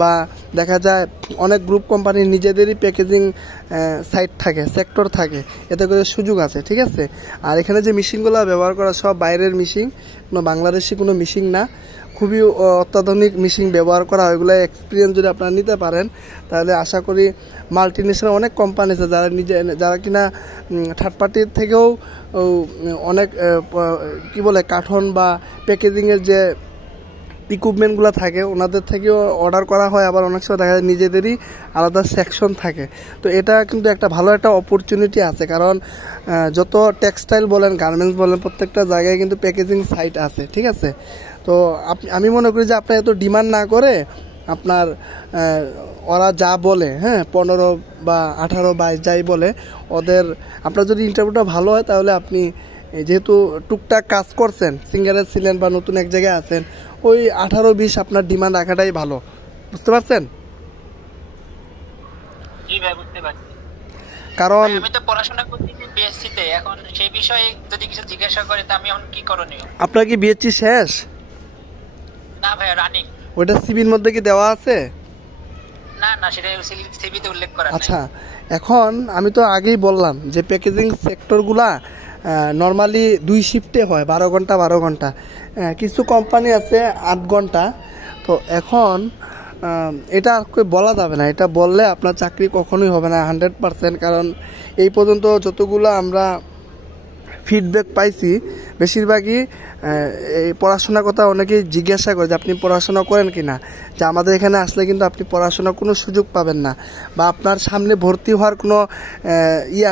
বা দেখা যায় অনেক গ্রুপ কোম্পানির নিজেদেরই প্যাকেজিং সাইট থাকে, সেক্টর থাকে, এতে করে সুযোগ আছে, ঠিক আছে। আর এখানে যে মেশিনগুলো ব্যবহার করা সব বাইরের মেশিন, কোনো বাংলাদেশি কোনো মেশিন না, খুবই অত্যাধুনিক মেশিন ব্যবহার করা হয়। ওইগুলো এক্সপিরিয়েন্স যদি আপনারা নিতে পারেন তাহলে আশা করি মাল্টিনেশনাল অনেক কোম্পানি আছে যারা কিনা থার্ড পার্টির থেকেও অনেক কি বলে কার্টন বা প্যাকেজিংয়ের যে ইকুইপমেন্টগুলো থাকে ওনাদের থেকেও অর্ডার করা হয়। আবার অনেক সময় দেখা যায় নিজেদেরই আলাদা সেকশন থাকে। তো এটা কিন্তু একটা ভালো একটা অপরচুনিটি আছে, কারণ যত টেক্সটাইল বলেন, গার্মেন্টস বলেন, প্রত্যেকটা জায়গায় কিন্তু প্যাকেজিং সাইট আছে, ঠিক আছে। তো আমি মনে করি যে আপনার এত ডিমান্ড না করে আপনার ওরা যা বলে, হ্যাঁ 15 বা 18, 22 যাই বলে, ওদের আপনার যদি ইন্টারভিউটা ভালো হয় তাহলে আপনি যেহেতু টুকটাক কাজ করছেন, সিঙ্গারে ছিলেন বা নতুন এক জায়গায় আছেন, ওই 18-20 আপনার ডিমান্ড রাখাটাই ভালো। বুঝতে পারছেন? জি ভাই, বুঝতে পারছি। কারণ আমি তো পড়াশোনা করছি বিএসসি তে, এখন সেই বিষয়ে যদি কিছু জিজ্ঞাসা করে তা আমি এখন কি করণীয়? আপনার কি বিএসসি শেষ? না ভাই, রানিং। ওইটা সিভির মধ্যে কি দেওয়া আছে? না না, সেটা সিভিতে উল্লেখ করা নাই। আচ্ছা, এখন আমি তো আগেই বললাম যে প্যাকেজিং সেক্টরগুলা নর্মালি 2 শিফটে হয়, 12 ঘন্টা 12 ঘন্টা, কিছু কোম্পানি আছে 8 ঘন্টা। তো এখন এটা বলা যাবে না, এটা বললে আপনার চাকরি কখনোই হবে না 100%। কারণ এই পর্যন্ত যতগুলো আমরা ফিডব্যাক পাইছি বেশিরভাগই এই পড়াশোনার কথা অনেকেই জিজ্ঞাসা করে যে আপনি পড়াশোনা করেন কি না, যে আমাদের এখানে আসলে কিন্তু আপনি পড়াশোনার কোনো সুযোগ পাবেন না, বা আপনার সামনে ভর্তি হওয়ার কোনো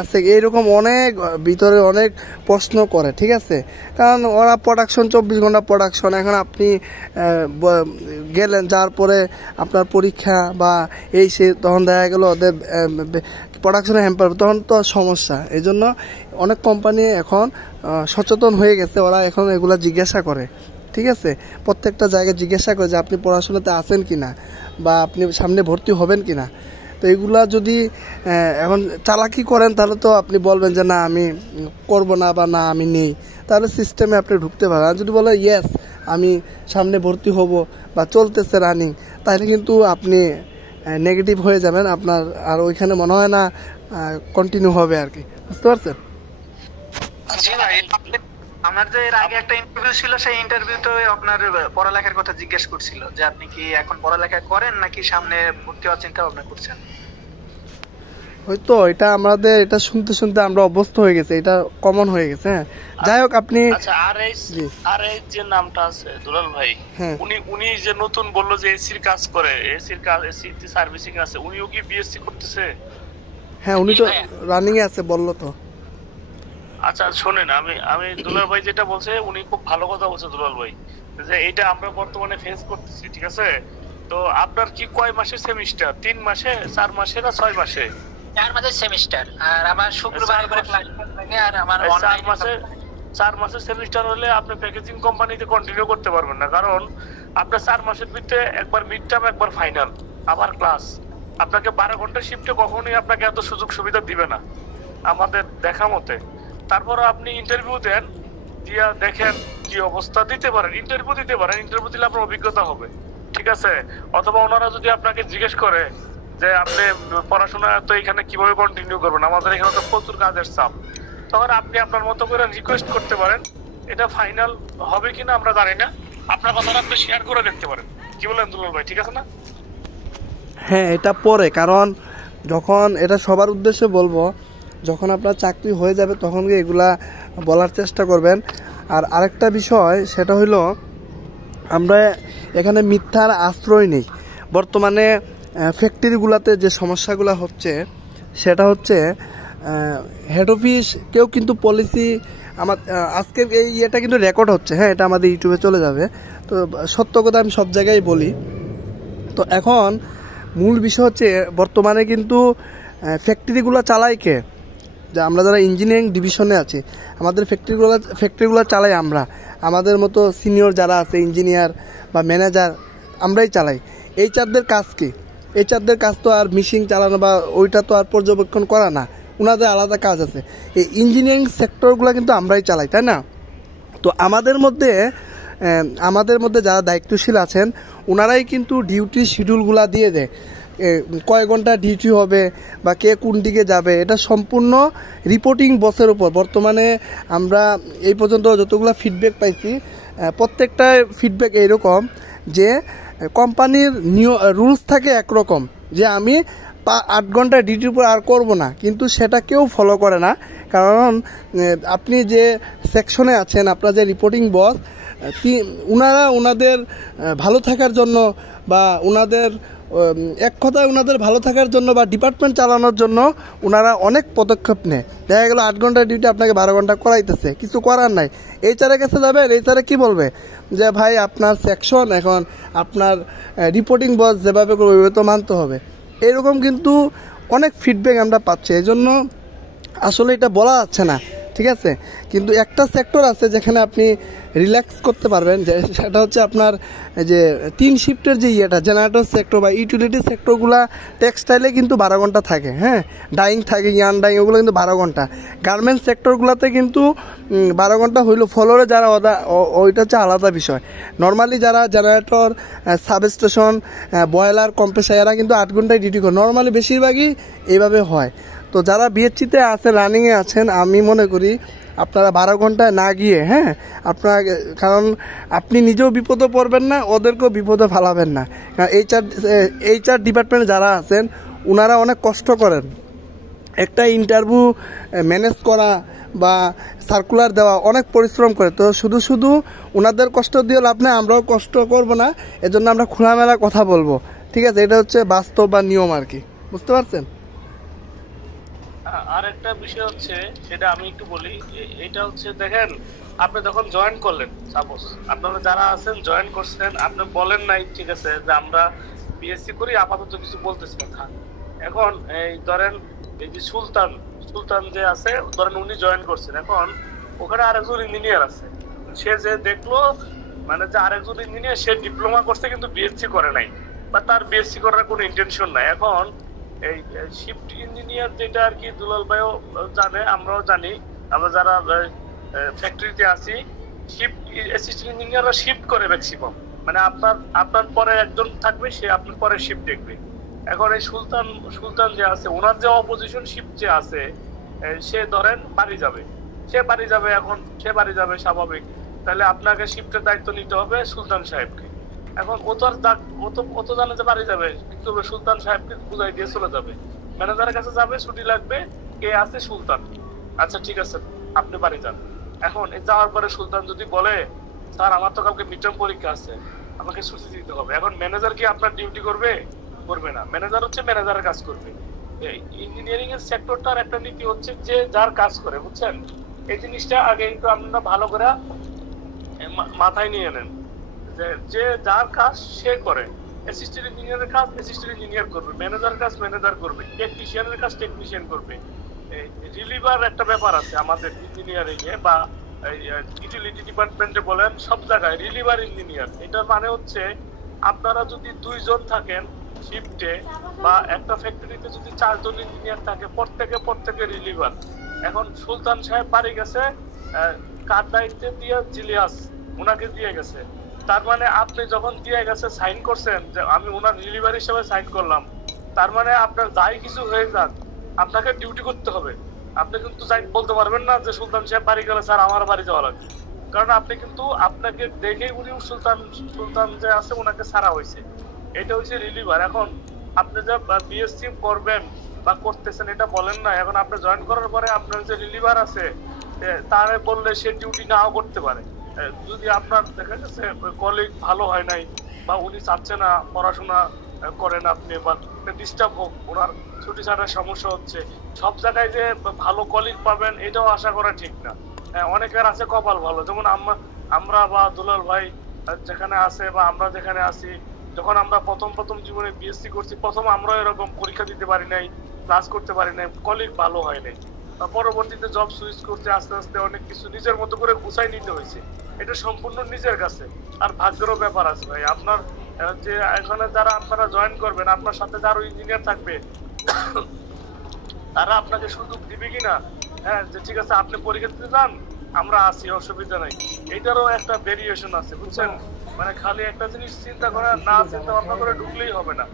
আছে, এইরকম অনেক ভিতরে অনেক প্রশ্ন করে। ঠিক আছে, কারণ ওরা প্রোডাকশন 24 ঘন্টা প্রোডাকশন। এখন আপনি গেলেন, যাওয়ার পরে আপনার পরীক্ষা বা এই সে, তখন দেখা গেল ওদের প্রোডাকশনে হ্যাম্পার, তখন তো সমস্যা। এই জন্য অনেক কোম্পানি এখন সচেতন হয়ে গেছে, ওরা এখন এগুলা জিজ্ঞাসা করে। ঠিক আছে, প্রত্যেকটা জায়গায় জিজ্ঞাসা করে যে আপনি পড়াশোনাতে আছেন কি না, বা আপনি সামনে ভর্তি হবেন কি না। তো এগুলা যদি এখন চালাকি করেন তাহলে তো আপনি বলবেন যে না আমি করব না, বা না আমি নেই, তাহলে সিস্টেমে আপনি ঢুকতে পারেন। আর যদি বলে ইয়েস আমি সামনে ভর্তি হব বা চলতেছে রানিং, তাহলে কিন্তু আপনি নেগেটিভ হয়ে যাবেন, আপনার আর ওইখানে মনে হয় না কন্টিনিউ হবে আর কি। বুঝতে পারছেন? জি ভাই, আমার যে এর আগে একটা ইন্টারভিউ ছিল, সেই ইন্টারভিউতে আপনার পড়ালেখার কথা জিজ্ঞেস করছিল যে আপনি কি এখন পড়ালেখা করেন নাকি সামনে ভর্তি হওয়ার চিন্তা ভাবনা করছেন। হয়তো এটা আমাদের এটা শুনতে শুনতে আমরা অভ্যস্ত হয়ে গেছে, এটা কমন হয়ে গেছে। হ্যাঁ, যাই হোক আপনি আচ্ছা, আর এই যে নামটা আছে দুলাল ভাই, উনি যে নতুন বললো যে এসির কাজ করে, এসির কাজ, এসি সার্ভিসিং আছে, উনিও কি বিএসসি করতেছে? হ্যাঁ, উনি তো রানিং এ আছে বললো তো। আচ্ছা শোনেন, আমি দুলাল ভাই যেটা বলছে উনি খুব ভালো কথা বলছে দুলাল ভাই, যে এটা আমরা বর্তমানে ফেস করতেছি। ঠিক আছে, তো আপনার কি কয় মাসের সেমিস্টার? 3 মাসে, 4 মাসে না 6 মাসে? 4 মাসের সেমিস্টার, আর আমার শুক্রবার করে ক্লাস থাকে, আর আমার অনলাইন 4 মাসের সেমিস্টার হলে আপনি প্যাকেজিং কোম্পানিতে কন্টিনিউ করতে পারবেন না, কারণ আপনার 4 মাসের ভিতরে একবার মিড টার্ম, একবার ফাইনাল, আবার ক্লাস। আপনাকে 12 ঘন্টা শিফটে কখনোই আপনাকে এত সুযোগ সুবিধা দিবে না আমাদের দেখা মতে। তারপর আপনি ইন্টারভিউ দেন, দিয়া দেখেন কি অবস্থা, দিতে পারেন, ইন্টারভিউ দিতে পারেন, ইন্টারভিউ দিলে আপনার অভিজ্ঞতা হবে। ঠিক আছে, অথবা ওনারা যদি আপনাকে জিজ্ঞেস করে যে আপনি পড়াশোনা তো এখানে কিভাবে কন্টিনিউ করবেন, আমাদের এখানে তো প্রচুর কাজের চাপ, তখন আপনি আপনার মতো করে রিকোয়েস্ট করতে পারেন। এটা ফাইনাল হবে কিনা আমরা জানি না, আপনার কথাটা আপনি শেয়ার করে দেখতে পারেন। কি বলেন দুলাল ভাই, ঠিক আছে না? হ্যাঁ, এটা পরে, কারণ যখন এটা সবার উদ্দেশ্যে বলবো, যখন আপনার চাকরি হয়ে যাবে তখন এগুলা বলার চেষ্টা করবেন। আর আরেকটা বিষয় সেটা হইল, আমরা এখানে মিথ্যার আশ্রয় নেই। বর্তমানে ফ্যাক্টরিগুলোতে যে সমস্যাগুলো হচ্ছে সেটা হচ্ছে হেড অফিস কেউ কিন্তু পলিসি, আমার আজকের এই ইয়েটা কিন্তু রেকর্ড হচ্ছে, হ্যাঁ এটা আমাদের ইউটিউবে চলে যাবে, তো সত্য কথা আমি সব জায়গায় বলি। তো এখন মূল বিষয় হচ্ছে বর্তমানে কিন্তু ফ্যাক্টরিগুলো চালাই কে, যে আমরা যারা ইঞ্জিনিয়ারিং ডিভিশনে আছি, আমাদের ফ্যাক্টরিগুলো চালাই আমরা, আমাদের মতো সিনিয়র যারা আছে ইঞ্জিনিয়ার বা ম্যানেজার, আমরাই চালাই। এইচআরদের কাজ কি? এইচআরদের কাজ তো আর মেশিন চালানো বা ওইটা তো আর পর্যবেক্ষণ করা না, ওনাদের আলাদা কাজ আছে। এই ইঞ্জিনিয়ারিং সেক্টরগুলো কিন্তু আমরাই চালাই, তাই না? তো আমাদের মধ্যে যারা দায়িত্বশীল আছেন ওনারাই কিন্তু ডিউটি শিডিউলগুলা দিয়ে দেয়, কয় ঘন্টা ডিউটি হবে বা কে কোন দিকে যাবে, এটা সম্পূর্ণ রিপোর্টিং বসের উপর। বর্তমানে আমরা এই পর্যন্ত যতগুলো ফিডব্যাক পাইছি, প্রত্যেকটা ফিডব্যাক এইরকম যে কোম্পানির রুলস থাকে একরকম, যে আমি 8 ঘন্টা ডিউটির উপর আর করব না, কিন্তু সেটা কেউ ফলো করে না। কারণ আপনি যে সেকশনে আছেন, আপনার যে রিপোর্টিং বস, ওনাদের ভালো থাকার জন্য বা ওনাদের এক কথায় ওনাদের ভালো থাকার জন্য বা ডিপার্টমেন্ট চালানোর জন্য ওনারা অনেক পদক্ষেপ নেয়। দেখা গেল 8 ঘন্টা ডিউটি আপনাকে 12 ঘন্টা করাইতেছে, কিছু করার নাই। এইচআরের কাছে যাবেন, এইচআরে কি বলবে যে ভাই আপনার সেকশন, এখন আপনার রিপোর্টিং বস যেভাবে করবে ওইভাবে তো মানতে হবে। এরকম কিন্তু অনেক ফিডব্যাক আমরা পাচ্ছি। এই জন্য আসলে এটা বলা যাচ্ছে না ঠিক আছে। কিন্তু একটা সেক্টর আছে যেখানে আপনি রিল্যাক্স করতে পারবেন, যে সেটা হচ্ছে আপনার যে 3 শিফটের যে ইয়েটা, জেনারেটর সেক্টর বা ইউটিলিটি সেক্টরগুলো টেক্সটাইলে কিন্তু 12 ঘন্টা থাকে, হ্যাঁ, ডাইং থাকে, ইয়ান ডাইং, ওগুলো কিন্তু 12 ঘন্টা। গার্মেন্টস সেক্টরগুলোতে কিন্তু 12 ঘন্টা হইলো, ফলোরে যারা ওইটা হচ্ছে আলাদা বিষয়। নর্মালি যারা জেনারেটর, সাবস্টেশন, বয়লার, কম্প্রেসার, এরা কিন্তু 8 ঘন্টায় ডিউটি করে, নর্মালি বেশিরভাগই এইভাবে হয়। তো যারা বিএসসিতে আছেন, রানিংয়ে আছেন, আমি মনে করি আপনারা 12 ঘন্টায় না গিয়ে, হ্যাঁ, আপনার, কারণ আপনি নিজেও বিপদে পড়বেন না, ওদেরকেও বিপদে ফেলাবেন না। কারণ এইচআর ডিপার্টমেন্টে যারা আছেন ওনারা অনেক কষ্ট করেন, একটা ইন্টারভিউ ম্যানেজ করা বা সার্কুলার দেওয়া অনেক পরিশ্রম করে। তো শুধু ওনাদের কষ্ট দিয়ে লাভ নেই, আমরাও কষ্ট করব না, এজন্য আমরা খোলামেলা কথা বলবো, ঠিক আছে? এটা হচ্ছে বাস্তব বা নিয়ম আর কি, বুঝতে পারছেন? আর একটা বিষয় হচ্ছে, সেটা আমি একটু বলি, এটা হচ্ছে দেখেন, আপনি যখন জয়েন করলেন, সাপোজ আপনারা যারা আছেন জয়েন করছেন, আপনি বলেন নাই ঠিক আছে যে আমরা বিএসসি করি, আপাতত কিছু বলতেছি না। এখন এই ধরেন এই যে সুলতান যে আছে, ধরেন উনি জয়েন করছেন, এখন ওখানে আরেকজন ইঞ্জিনিয়ার আছে, সে যে দেখলো মানে যে আরেকজন ইঞ্জিনিয়ার, সে ডিপ্লোমা করছে কিন্তু বিএসসি করে নাই, বা তার বিএসসি করার কোনো ইন্টেনশন নাই। এখন এই শিফট ইঞ্জিনিয়ার যেটা আর কি দুলাল ভাইও জানে, আমরাও জানি, আমরা যারা ফ্যাক্টরিতে আছি, শিফট অ্যাসিস্ট্যান্ট ইঞ্জিনিয়াররা শিফট করে ম্যাক্সিমাম, মানে আপনার পরে একজন থাকবে, সে আপনার পরে শিফট দেখবে। এখন এই সুলতান যে আছে, ওনার যে অপোজিশন শিফট যে আছে, সে ধরেন বাড়ি যাবে, এখন সে বাড়ি যাবে স্বাভাবিক, তাহলে আপনাকে শিফটের দায়িত্ব নিতে হবে সুলতান সাহেবকে। এখন ও তো জানে যে বাড়ি যাবে, কিন্তু সুলতান সাহেবকে বুঝাই দিয়ে চলে যাবে, ম্যানেজারের কাছে যাবে, ছুটি লাগবে, কে আছে সুলতান, আচ্ছা ঠিক আছে আপনি বাড়ি যান। এখন যাওয়ার পরে সুলতান যদি বলে স্যার আমার তো কালকে মিডটার্ম পরীক্ষা আছে, আমাকে ছুটি দিতে হবে, এখন ম্যানেজার কি আপনার ডিউটি করবে না, ম্যানেজার হচ্ছে ম্যানেজারের কাজ করবে। ইঞ্জিনিয়ারিং এর সেক্টরটার একটা নীতি হচ্ছে যে যার কাজ করে, বুঝছেন? এই জিনিসটা আগে একটু আপনারা ভালো করে মাথায় নিয়ে নেন, যে যার কাজ সে করে। অ্যাসিস্ট্যান্ট ইঞ্জিনিয়ারের কাজ অ্যাসিস্ট্যান্ট ইঞ্জিনিয়ার করবে, ম্যানেজার কাজ ম্যানেজার করবে, টেকনিশিয়ানের কাজ টেকনিশিয়ান করবে। রিলিভার একটা ব্যাপার আছে আমাদের ইঞ্জিনিয়ারিং এ বা ইউটিলিটি ডিপার্টমেন্টে বলেন, সব জায়গায় রিলিভার ইঞ্জিনিয়ার। এটা মানে হচ্ছে আপনারা যদি 2 জন থাকেন শিফটে, বা একটা ফ্যাক্টরিতে যদি 4 জন ইঞ্জিনিয়ার থাকে, প্রত্যেকে রিলিভার। এখন সুলতান সাহেব বাড়ি গেছে, কার দায়িত্বে দিয়ে জিলিয়াস ওনাকে দিয়ে গেছে, তার মানে আপনি যখন দিয়ে গেছে সাইন করছেন যে আমি ওনার রিলিভার হিসেবে সাইন করলাম, তার মানে আপনার যাই কিছু হয়ে যাক আপনাকে ডিউটি করতে হবে। আপনি কিন্তু যাই বলতে পারবেন না যে সুলতান সাহেব বাড়ি গেলে স্যার আমার বাড়ি যাওয়া লাগবে, কারণ আপনি কিন্তু আপনাকে দেখেই উনি সুলতান যে আছে ওনাকে ছাড়া হয়েছে, এটা হচ্ছে রিলিভার। এখন আপনি যে বিএসসি করবেন বা করতেছেন এটা বলেন না, এখন আপনি জয়েন করার পরে আপনার যে রিলিভার আছে তারে বললে সে ডিউটি নাও করতে পারে। যদি আপনার দেখা গেছে কলিগ ভালো হয় নাই, বা উনি চাচ্ছে না পড়াশোনা করেন আপনি, বা ডিস্টার্ব হোক, ওনার ছুটি ছাড়ার সমস্যা হচ্ছে, সব জায়গায় যে ভালো কলিগ পাবেন এটাও আশা করা ঠিক না। অনেকের আছে কপাল ভালো, যেমন আমরা বা দুলাল ভাই যেখানে আছে বা আমরা যেখানে আছি, যখন আমরা প্রথম জীবনে বিএসসি করছি, প্রথম আমরা এরকম পরীক্ষা দিতে পারি নাই, ক্লাস করতে পারি নাই, কলিগ ভালো হয় নাই, পরবর্তীতে জব সুইচ করতে আস্তে আস্তে অনেক কিছু নিজের মতো করে গুছাই নিতে হয়েছে। এটা সম্পূর্ণ নিজের কাছে, আর ভাগ্যেরও ব্যাপার আছে ভাই। আপনার যে এখানে যারা আপনারা জয়েন করবেন, আপনার সাথে যারা ইঞ্জিনিয়ার থাকবে, তারা আপনাকে সুযোগ দিবে কিনা, হ্যাঁ যে ঠিক আছে আপনি পরীক্ষা দিতে যান, আমরা আছি, অসুবিধা নাই। এইটারও একটা ভেরিয়েশন আছে, বুঝছেন? মানে খালি একটা জিনিস চিন্তা ভাবনা করে ঢুকলেই হবে না।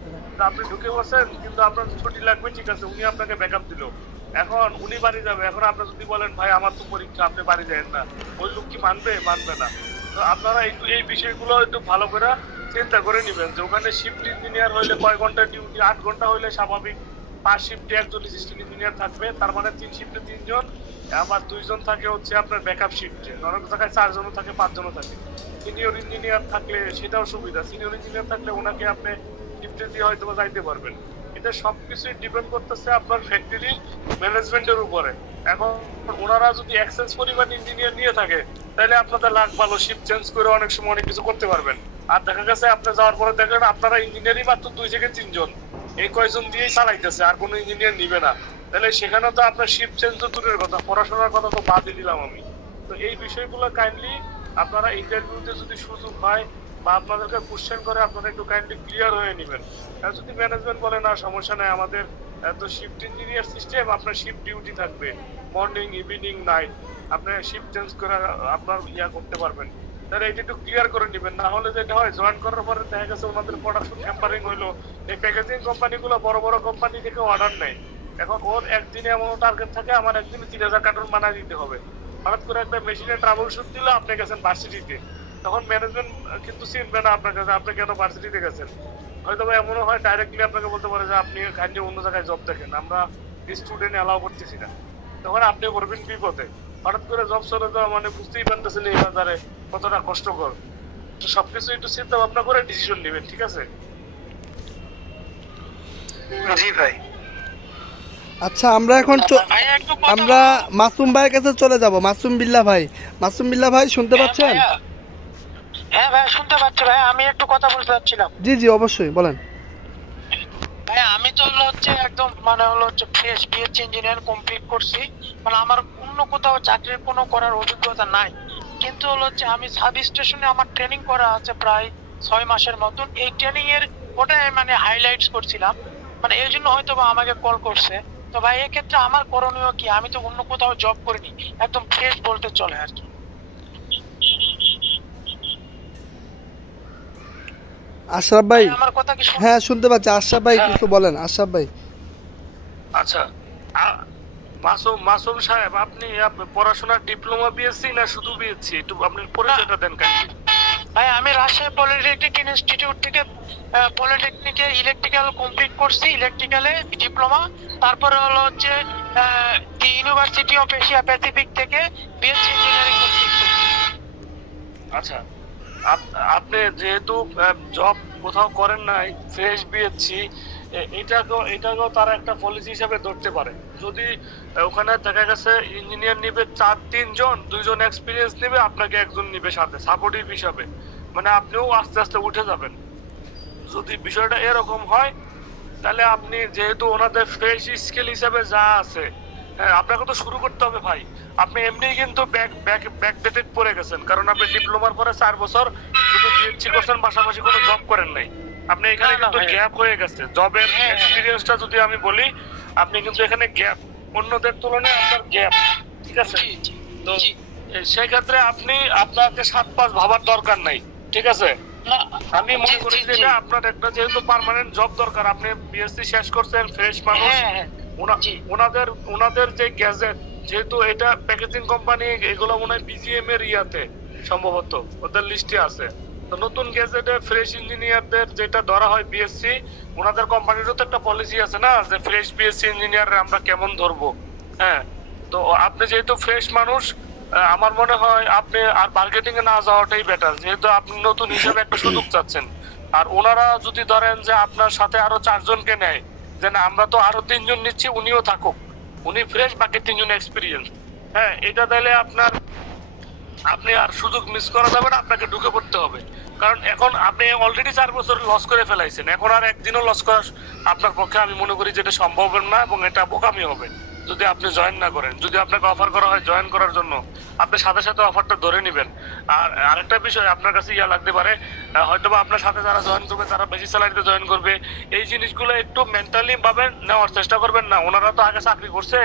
আপনি ঢুকে বসেন, কিন্তু আপনার ছুটি লাগবে, ঠিক আছে, উনি আপনাকে ব্যাকআপ দিল, এখন উনি বাড়ি যাবে, এখন আপনি যদি বলেন ভাই আমার তো পরীক্ষা, আপনি বাড়ি যাবেন না, ওই লোক কি মানবে না। তো আপনারা একটু এই বিষয়গুলো একটু ভালো করে চিন্তা করে নিবেন, যে ওখানে শিফট ইঞ্জিনিয়ার হইলে কয় ঘন্টা ডিউটি, 8 ঘন্টা হইলে স্বাভাবিক, 5 শিফটে একজন অ্যাসিস্ট্যান্ট ইঞ্জিনিয়ার থাকবে, তার মানে 3 শিফটে 3 জন, আবার 2 জন থাকে হচ্ছে আপনার ব্যাকআপ শিফটে, অনেক জায়গায় 4 জনও থাকে, 5 জনও থাকে। সিনিয়র ইঞ্জিনিয়ার থাকলে সেটাও সুবিধা, সিনিয়র ইঞ্জিনিয়ার থাকলে ওনাকে আপনি শিফটে দিয়ে হয়তো যাইতে পারবেন। এটা সবকিছুই ডিপেন্ড করতেছে আপনার ফ্যাক্টরির ম্যানেজমেন্টের উপরে। এখন ওনারা যদি এক্সেস পরিমাণ ইঞ্জিনিয়ার নিয়ে থাকে, তাহলে আপনাদের লাখ ভালো, শিফট চেঞ্জ করে অনেক সময় অনেক কিছু করতে পারবেন। আর দেখা গেছে আপনি যাওয়ার পরে দেখলেন আপনারা ইঞ্জিনিয়ারই মাত্র 2 থেকে 3 জন, এই কয়জন দিয়েই চালাইতেছে, আর কোনো ইঞ্জিনিয়ার নিবে না। তাহলে সেখানে তো আপনার শিফট চেঞ্জ তো দূরের কথা, পড়াশোনার কথা তো বাদই দিলাম আমি। তো এই বিষয়গুলো কাইন্ডলি আপনারা ইন্টারভিউতে যদি সুযোগ হয় বা আপনাদেরকে কোশ্চেন করে আপনারা একটু কাইন্ডলি ক্লিয়ার হয়ে নেবেন। আর যদি ম্যানেজমেন্ট বলে না সমস্যা নাই, আমাদের তো শিফট ইঞ্জিনিয়ার সিস্টেম, আপনার শিফট ডিউটি থাকবে মর্নিং ইভিনিং নাইট, আপনি শিফট চেঞ্জ করে আপনার করতে পারবেন, তাহলে এটা একটু ক্লিয়ার করে নেবেন। না হলে যেটা হয় জয়েন করার পরে দেখা গেছে ওনাদের প্রোডাকশন হ্যাম্পারিং হইলো। এই প্যাকেজিং কোম্পানিগুলো বড় বড় কোম্পানি থেকে অর্ডার নেয়, এখন ওর একদিনে এমন টার্গেট থাকে আমার একদিনে 3000 কার্টন বানায় দিতে হবে। হঠাৎ করে একটা মেশিনে ট্রাবল শুট দিল, আপনি গেছেন ভার্সিটিতে, তখন ম্যানেজমেন্ট কিন্তু চিনবে না আপনার কাছে আপনি কেন ভার্সিটিতে গেছেন। হয়তো এমনও হয় ডাইরেক্টলি আপনাকে বলতে পারে যে আপনি কাইন্ডলি অন্য জায়গায় জব দেখেন, আমরা স্টুডেন্ট অ্যালাউ করতেছি না, তখন আপনি করবেন বিপদে। হঠাৎ করে জব চলে যাওয়া মানে বুঝতেই পারতেছেন এই বাজারে কতটা কষ্টকর। তো সবকিছু একটু চিন্তা ভাবনা করে ডিসিশন নেবেন, ঠিক আছে? জি ভাই। আচ্ছা আমরা এখন আমরা মাসুম ভাইয়ের কাছে চলে যাব। মাসুম বিল্লাহ ভাই, মাসুম বিল্লাহ ভাই শুনতে পাচ্ছেন? হ্যাঁ ভাই শুনতে পাচ্ছি ভাই, আমি একটু কথা বলতে চাচ্ছিলাম। জি জি অবশ্যই বলেন ভাই। আমি তো হচ্ছে একদম ফ্রেশ বিএসসি ইঞ্জিনিয়ার কমপ্লিট করছি, মানে আমার অন্য কোথাও চাকরির কোনো করার অভিজ্ঞতা নাই, কিন্তু হচ্ছে আমি সাব স্টেশনে আমার ট্রেনিং করা আছে প্রায় 6 মাসের মতন। এই ট্রেনিং এর ওটাই মানে হাইলাইটস করছিলাম, মানে এই জন্য হয়তো বা আমাকে কল করছে। তো ভাই এক্ষেত্রে আমার করণীয় কি? আমি তো অন্য কোথাও জব করিনি, একদম ফ্রেশ বলতে চলে আর কি। আশরাফ ভাই আমার কথা কি? হ্যাঁ শুনতে পাচ্ছি। আশরাফ ভাই কিছু বলেন। আশরাফ ভাই আচ্ছা মাসুম সাহেব, আপনি পড়াশোনার ডিপ্লোমা বিএসসি না শুধু বিএসসি, একটু আপনি পরিচয়টা দেন কাইন্ডলি। ভাই আমি রাজশাহী পলিটেকনিক ইনস্টিটিউট থেকে পলিটেকনিকে ইলেকট্রিক্যাল কমপ্লিট করছি, ইলেকট্রিক্যালে ডিপ্লোমা। তারপরে হচ্ছে ইউনিভার্সিটি অফ এশিয়া প্যাসিফিক থেকে বিএসসি ইঞ্জিনিয়ারিং কমপ্লিট করছি। আচ্ছা আপনি যেহেতু জব কোথাও করেন নাই, ফ্রেশ বিএসসি, এটাকেও তারা একটা পলিসি হিসাবে ধরতে পারে। যদি ওখানে দেখা গেছে ইঞ্জিনিয়ার নিবে 4-3 জন, 2 জন এক্সপিরিয়েন্স নিবে, আপনাকে একজন নিবে সাথে সাপোর্টিভ হিসাবে, মানে আপনিও আস্তে আস্তে উঠে যাবেন। যদি বিষয়টা এরকম হয় তাহলে আপনি যেহেতু ওনাদের ফ্রেশ স্কিল হিসাবে যা আছে, হ্যাঁ আপনাকে তো শুরু করতে হবে ভাই। আপনি এমনি কিন্তু ব্যাকডেটেড পড়ে গেছেন, কারণ আপনি ডিপ্লোমার পরে 4 বছর শুধু বিএসসি করছেন, পাশাপাশি কোনো জব করেন নাই। আপনি এখানে কিন্তু গ্যাপ হয়ে গেছে জবের এক্সপেরিয়েন্সটা যদি আমি বলি, আপনি কিন্তু এখানে গ্যাপ, অন্যদের তুলনায় আপনার গ্যাপ, ঠিক আছে? তো সেই ক্ষেত্রে আপনাকে 7-5 ভাবার দরকার নাই, ঠিক আছে? আমি মনে করি যে আপনার একটা যেহেতু পার্মানেন্ট জব দরকার, আপনি বিএসসি শেষ করছেন, ফ্রেশ মানুষ, ওনাদের যে গ্যাজেট, যেহেতু এটা প্যাকেজিং কোম্পানি, এগুলো মনে হয় বিজিএম এর ইয়াতে সম্ভবত ওদের লিস্টে আছে। তো নতুন গ্যাজেটে ফ্রেশ ইঞ্জিনিয়ারদের যেটা ধরা হয় বিএসসি, ওনাদের কোম্পানিরও তো একটা পলিসি আছে না যে ফ্রেশ বিএসসি ইঞ্জিনিয়ার আমরা কেমন ধরবো। হ্যাঁ, তো আপনি যেহেতু ফ্রেশ মানুষ, আমার মনে হয় আপনি আর মার্কেটিং এ না যাওয়াটাই বেটার, যেহেতু আপনি নতুন হিসেবে একটা সুযোগ চাচ্ছেন। আর ওনারা যদি ধরেন যে আপনার সাথে আরো 4 জনকে নেয়, যে না আমরা তো আরো 3 জন নিচ্ছি, উনিও থাকুক, উনি ফ্রেশ, বাকি 3 জন এক্সপিরিয়েন্স, হ্যাঁ এটা তাহলে আপনি আর সুযোগ মিস করা যাবে না, আপনাকে ঢুকে পড়তে হবে। কারণ এখন আপনি অলরেডি 4 বছর লস করে ফেলাইছেন, এখন আর একদিনও লস করা আপনার পক্ষে আমি মনে করি যেটা সম্ভব না, এবং এটা বোকামি হবে যদি আপনি জয়েন না করেন। যদি আপনাকে অফার করা হয় জয়েন করার জন্য, আপনি সাথে সাথে অফারটা ধরে নেবেন। আর আরেকটা বিষয় আপনার কাছে লাগতে পারে, হয়তো বা আপনার সাথে যারা জয়েন করবে তারা বেশি স্যালারিতে জয়েন করবে, এই জিনিসগুলো একটু মেন্টালি ভাবে নেওয়ার চেষ্টা করবেন না। ওনারা তো আগে চাকরি করছে,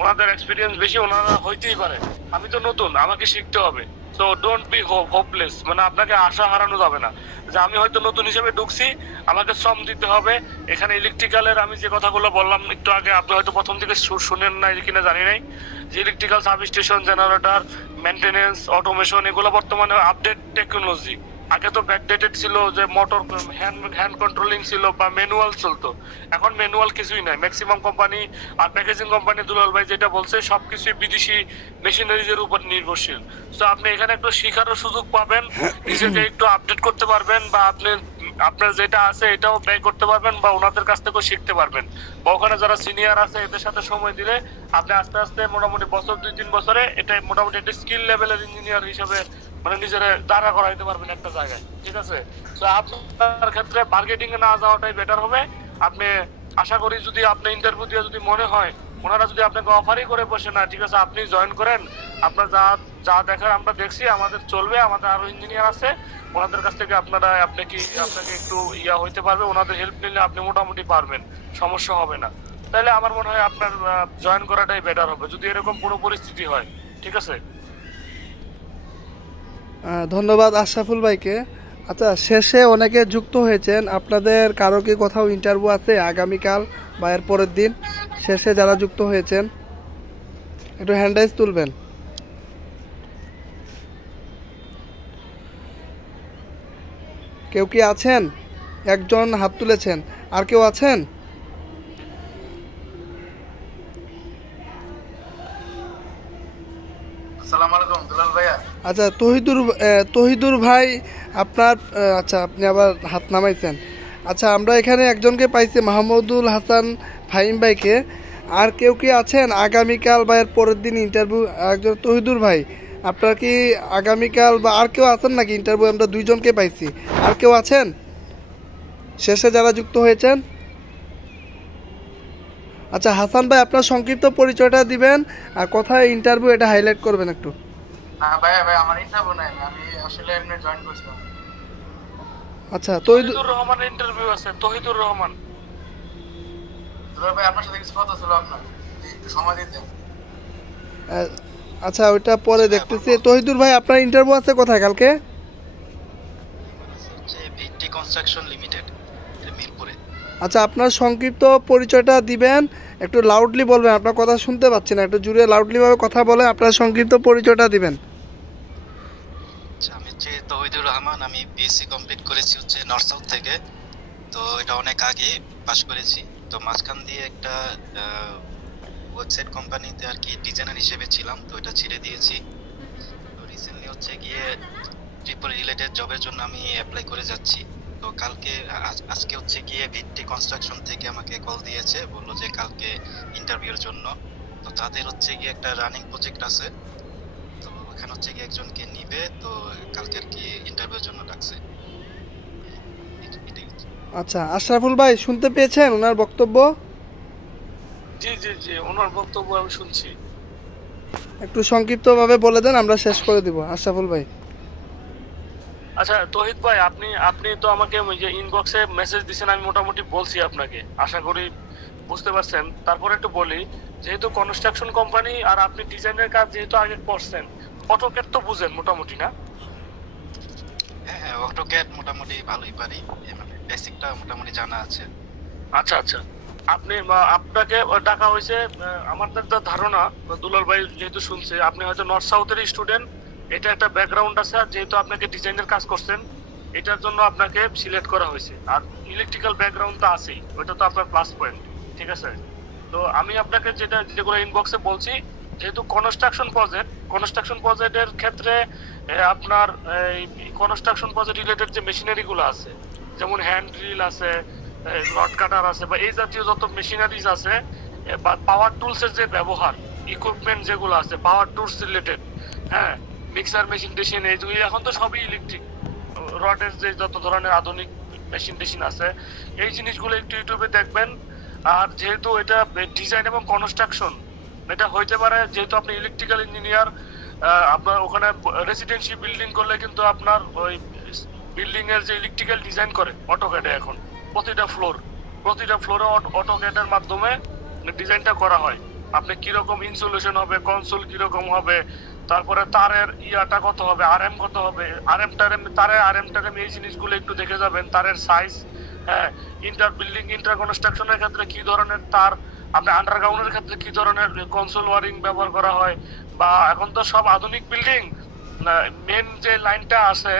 ওনাদের এক্সপিরিয়েন্স বেশি, ওনারা হইতেই পারে, আমি তো নতুন, আমাকে শিখতে হবে। সো ডোন্ট বি হোপলেস, মানে আপনাকে আশা হারানো যাবে না যে আমি হয়তো নতুন হিসেবে ঢুকছি, আমাকে শ্রম দিতে হবে। এখানে ইলেকট্রিক্যালের আমি যে কথাগুলো বললাম একটু আগে, আপনি হয়তো প্রথম থেকে শুনেন নাই কিনা জানি নাই, যে electrical substation, generator, maintenance, automation, এগুলো বর্তমানে আপডেট টেকনোলজি। আগে তো ব্যাকডেটেড ছিল, যে মোটর হ্যান্ড কন্ট্রোলিং ছিল বা ম্যানুয়াল চলতো, এখন ম্যানুয়াল কিছুই নাই। ম্যাক্সিমাম কোম্পানি আর প্যাকেজিং কোম্পানি, দুলাল ভাই যেটা বলছে, সবকিছু বিদেশি মেশিনারিজের উপর নির্ভরশীল। তো আপনি এখানে একটু শিখারও সুযোগ পাবেন, নিজেকে একটু আপডেট করতে পারবেন, বা আপনার যেটা আছে এটাও ব্যয় করতে পারবেন, বা ওনাদের কাছ থেকেও শিখতে পারবেন, বা ওখানে যারা সিনিয়র আছে এদের সাথে সময় দিলে আপনি আস্তে আস্তে মোটামুটি বছর 2-3 বছরে এটা মোটামুটি একটা স্কিল লেভেলের ইঞ্জিনিয়ার হিসেবে মানে নিজেরা দাঁড়া করাইতে পারবেন একটা জায়গায়, ঠিক আছে? তো আপনার ক্ষেত্রে মার্কেটিং এ না যাওয়াটাই বেটার হবে। আপনি আশা করি যদি আপনি ইন্টারভিউ দিয়ে যদি মনে হয় ওনারা যদি আপনাকে অফারই করে বসে না ঠিক আছে আপনি জয়েন করেন, আপনার যা যা দেখার আমরা দেখছি, আমাদের চলবে, আমাদের আরো ইঞ্জিনিয়ার আছে, ওনাদের কাছ থেকে আপনাকে একটু ইয়া হইতে পারবে, ওনাদের হেল্প নিলে আপনি মোটামুটি পারবেন, সমস্যা হবে না। তাহলে আমার মনে হয় আপনার জয়েন করাটাই বেটার হবে যদি এরকম কোনো পরিস্থিতি হয়। ঠিক আছে, ধন্যবাদ আশরাফুল ভাইকে। আচ্ছা, শেষে অনেকে যুক্ত হয়েছেন, আপনাদের কারো কি কোথাও ইন্টারভিউ আছে আগামীকাল বা এর পরের দিন? শেষে যারা যুক্ত হয়েছেন একটু হ্যান্ড রাইজ তুলবেন। কেউ কি আছেন? একজন হাত তুলেছেন, আর কেউ আছেন? আচ্ছা, তহিদুর ভাই আপনার, আচ্ছা আপনি আবার হাত নামাইছেন। আচ্ছা, আমরা এখানে একজনকে পাইছি, মাহমুদুল হাসান ফাহিম ভাইকে। আর কেউ কি আছেন আগামীকাল বা এর পরের দিন ইন্টারভিউ? একজন তহিদুর ভাই, আপনার কি আগামীকাল বা আর কেউ আছেন নাকি ইন্টারভিউ? আমরা দুইজনকে পাইছি, আর কেউ আছেন শেষে যারা যুক্ত হয়েছেন? আচ্ছা হাসান ভাই, আপনার সংক্ষিপ্ত পরিচয়টা দিবেন আর কোথায় ইন্টারভিউ এটা হাইলাইট করবেন একটু। ভাই আমার ইন্টারভিউ নাই, আমি আসলে এমনি জয়েন করছিলাম। আচ্ছা, তহিদুর রহমান ইন্টারভিউ আছে। তহিদুর রহমান ভাই, আপনার সাথে কিছু কথা ছিল, আপনার একটু সময় দিতেন। আচ্ছা, ওইটা পরে দেখতেছি। তহিদুর ভাই, আপনার ইন্টারভিউ আছে কোথায় কালকে? ভিটি কনস্ট্রাকশন লিমিটেড, মিরপুরে। আচ্ছা, আপনার সংক্ষিপ্ত পরিচয়টা দিবেন, একটু লাউডলি বলবেন, আপনার কথা শুনতে পাচ্ছি না, একটু জুড়ে লাউডলি ভাবে কথা বলে আপনার সংক্ষিপ্ত পরিচয়টা দিবেন। আচ্ছা, আমি হচ্ছে তহিদুর রহমান, আমি বিএসসি কমপ্লিট করেছি হচ্ছে নর্থ সাউথ থেকে। তো এটা অনেক আগে পাশ করেছি। তো মাঝখান দিয়ে একটা ওয়েবসাইট কোম্পানিতে আর কি ডিজাইনার হিসেবে ছিলাম, তো এটা ছেড়ে দিয়েছি। তো রিসেন্টলি হচ্ছে গিয়ে ট্রিপল রিলেটেড জবের জন্য আমি অ্যাপ্লাই করে যাচ্ছি। তো কালকে আজকে হচ্ছে গিয়ে ভিটি কনস্ট্রাকশন থেকে আমাকে কল দিয়েছে, বললো যে কালকে ইন্টারভিউর জন্য। তো তাদের হচ্ছে গিয়ে একটা রানিং প্রজেক্ট আছে, তো ওখানে হচ্ছে গিয়ে একজনকে নিবে, তো কালকে আর কি ইন্টারভিউর জন্য ডাকছে। আচ্ছা, আশরাফুল ভাই শুনতে পেয়েছেন ওনার বক্তব্য? জি জি জি, ওনার বক্তব্য আমি শুনছি। একটু সংক্ষিপ্তভাবে বলে দেন, আমরা শেষ করে দিব। আশরাফুল ভাই। আচ্ছা তহিদ ভাই, আপনি তো আমাকে ওই যে ইনবক্সে মেসেজ দিয়েছেন, আমি মোটামুটি বলছি আপনাকে, আশা করি বুঝতে পারছেন। তারপর একটু বলি, যেহেতু কনস্ট্রাকশন কোম্পানি আর আপনি ডিজাইনের কাজ যেহেতু আগে করছেন, অটোক্যাড তো বুঝেন মোটামুটি না? হ্যাঁ, অটোক্যাড মোটামুটি ভালোই পারি, মানে বেসিকটা মোটামুটি জানা আছে। আচ্ছা আচ্ছা, আপনাকে ডাকা হয়েছে, আমাদের যা ধারণা, দুলাল ভাই যেহেতু শুনছে আপনি হয়তো নর্থ সাউথের স্টুডেন্ট, এটা একটা ব্যাকগ্রাউন্ড আছে, আর যেহেতু আপনাকে ডিজাইনের কাজ করছেন এটার জন্য আপনাকে সিলেক্ট করা হয়েছে। আর ইলেকট্রিক্যাল ব্যাকগ্রাউন্ড তো আছেই, ওইটা তো আপনার প্লাস পয়েন্ট। ঠিক আছে, তো আমি আপনাকে যেগুলো ইনবক্সে বলছি, যেহেতু কনস্ট্রাকশন প্রজেক্টের ক্ষেত্রে আপনার কনস্ট্রাকশন প্রজেক্ট রিলেটেড যে মেশিনারিগুলো আছে, যেমন হ্যান্ড ড্রিল আছে, রড কাটার আছে, বা এই জাতীয় যত মেশিনারিজ আছে, বা পাওয়ার টুলসের যে ব্যবহার, ইকুইপমেন্ট যেগুলো আছে পাওয়ার টুলস রিলেটেড, হ্যাঁ, মিক্সার মেশিন টেশিন, এইগুলো এখন তো সবই ইলেকট্রিক, রডের যে যত ধরনের আধুনিক মেশিন টেশিন আছে, এই জিনিসগুলো একটু ইউটিউবে দেখবেন। আর যেহেতু এটা ডিজাইন এবং কনস্ট্রাকশন, এটা হইতে পারে, যেহেতু আপনি ইলেকট্রিক্যাল ইঞ্জিনিয়ার, আপনার ওখানে রেসিডেন্সিয়াল বিল্ডিং করলে কিন্তু আপনার ওই বিল্ডিং এর যে ইলেকট্রিক্যাল ডিজাইন করে অটোক্যাডে, এখন প্রতিটা ফ্লোরে অটোক্যাডের মাধ্যমে ডিজাইনটা করা হয়। আপনি কিরকম ইনসুলেশন হবে, কনসোল কিরকম হবে, তারপরে তারের ইয়াটা কত হবে, আরএম কত হবে, আরএম টারেম এই জিনিসগুলো একটু দেখে যাবেন, তারের সাইজ, হ্যাঁ, ইন্টার কনস্ট্রাকশনের ক্ষেত্রে কি ধরনের তার, আপনি আন্ডারগ্রাউন্ডের ক্ষেত্রে কি ধরনের কনসোল ওয়ারিং ব্যবহার করা হয়, বা এখন তো সব আধুনিক বিল্ডিং, মেন যে লাইনটা আছে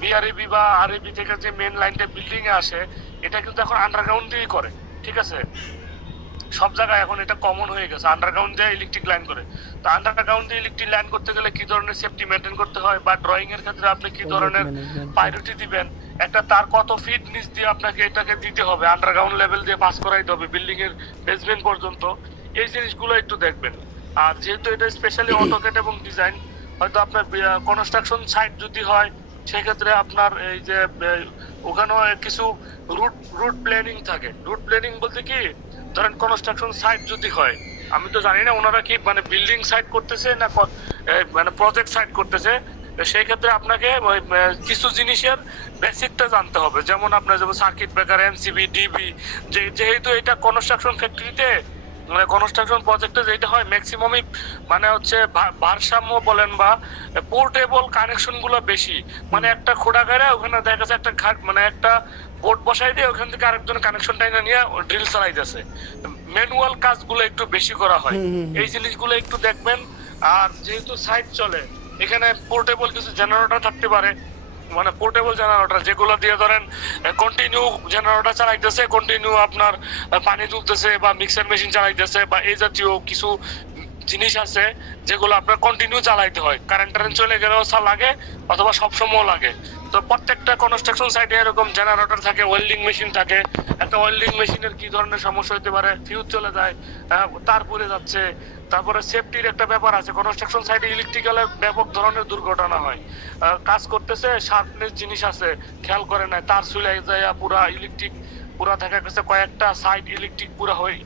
বিআরইবি বা আরইবি থেকে যে মেন লাইনটা বিল্ডিং এ আসে, এটা কিন্তু এখন আন্ডারগ্রাউন্ড দিয়েই করে। ঠিক আছে, সব জায়গায় এখন এটা কমন হয়ে গেছে, আন্ডারগ্রাউন্ড দিয়ে ইলেকট্রিক লাইন করে। তো আন্ডারগ্রাউন্ড দিয়ে ইলেকট্রিক লাইন করতে গেলে কি ধরনের সেফটি মেনটেন করতে হয়, বা ড্রয়িং এর ক্ষেত্রে আপনি কি ধরনের প্রায়োরিটি দিবেন, একটা তার কত ফিট নিচ দিয়ে আপনাকে এটাকে দিতে হবে, আন্ডারগ্রাউন্ড লেভেল দিয়ে পাস করাইতে হবে বিল্ডিং এর বেসমেন্ট পর্যন্ত, এই জিনিসগুলো একটু দেখবেন। আর যেহেতু এটা স্পেশালি অটোক্যাড এবং ডিজাইন, হয়তো আপনার কনস্ট্রাকশন সাইট যদি হয়, সেক্ষেত্রে আপনার এই যে ওখানেও কিছু রুট প্ল্যানিং থাকে। রুট প্ল্যানিং বলতে কি, ধরেন কনস্ট্রাকশন সাইট যদি হয়, আমি তো জানি না ওনারা কি মানে বিল্ডিং সাইট করতেছে না মানে প্রজেক্ট সাইট করতেছে। সেই ক্ষেত্রে আপনাকে কিছু জিনিসের বেসিকটা জানতে হবে, যেমন আপনার যেমন সার্কিট ব্রেকার, এনসিবি, ডিবি, যেহেতু এটা কনস্ট্রাকশন ফ্যাক্টরিতে মানে কনস্ট্রাকশন প্রজেক্টে যেটা হয় ম্যাক্সিমামই মানে হচ্ছে ভারসাম্য বলেন বা পোর্টেবল কানেকশন গুলো বেশি, মানে একটা খোঁড়া করে ওখানে দেখা যাচ্ছে একটা ঘাট মানে একটা বোর্ড বসাই দিয়ে ওখান থেকে আরেকজন কানেকশন টাইনা নিয়ে ড্রিল চালাইতেছে, ম্যানুয়াল কাজগুলো একটু বেশি করা হয়। এই জিনিসগুলো একটু দেখবেন। আর যেহেতু সাইট চলে এখানে পোর্টেবল কিছু জেনারেটর থাকতে পারে, মানে পোর্টেবল জেনারেটর যেগুলো দিয়ে ধরেন কন্টিনিউ জেনারেটর চালাইতেছে, কন্টিনিউ আপনার পানি তুলতেছে বা মিক্সার মেশিন চালাইতেছে বা এই জাতীয় কিছু জিনিস আছে যেগুলো আপনার কন্টিনিউ চালাইতে হয়, কারেন্ট চলে গেলেও লাগে অথবা সবসময় লাগে। তো প্রত্যেকটা কনস্ট্রাকশন সাইটে এরকম জেনারেটর থাকে, ওয়েল্ডিং মেশিন থাকে। একটা ওয়েল্ডিং মেশিনের কি ধরনের সমস্যা হতে পারে, ফিউজ চলে যায়, তার পরে যাচ্ছে। তারপরে সেফটির একটা ব্যাপার আছে, কনস্ট্রাকশন সাইটে ইলেকট্রিক্যালের ব্যাপক ধরনের দুর্ঘটনা হয়। কাজ করতেছে শার্পনেস জিনিস আছে খেয়াল করে না, তার চলে যায় পুরা ইলেকট্রিক পুরা দেখা গেছে কয়েকটা সাইট ইলেকট্রিক পুরা হয়ে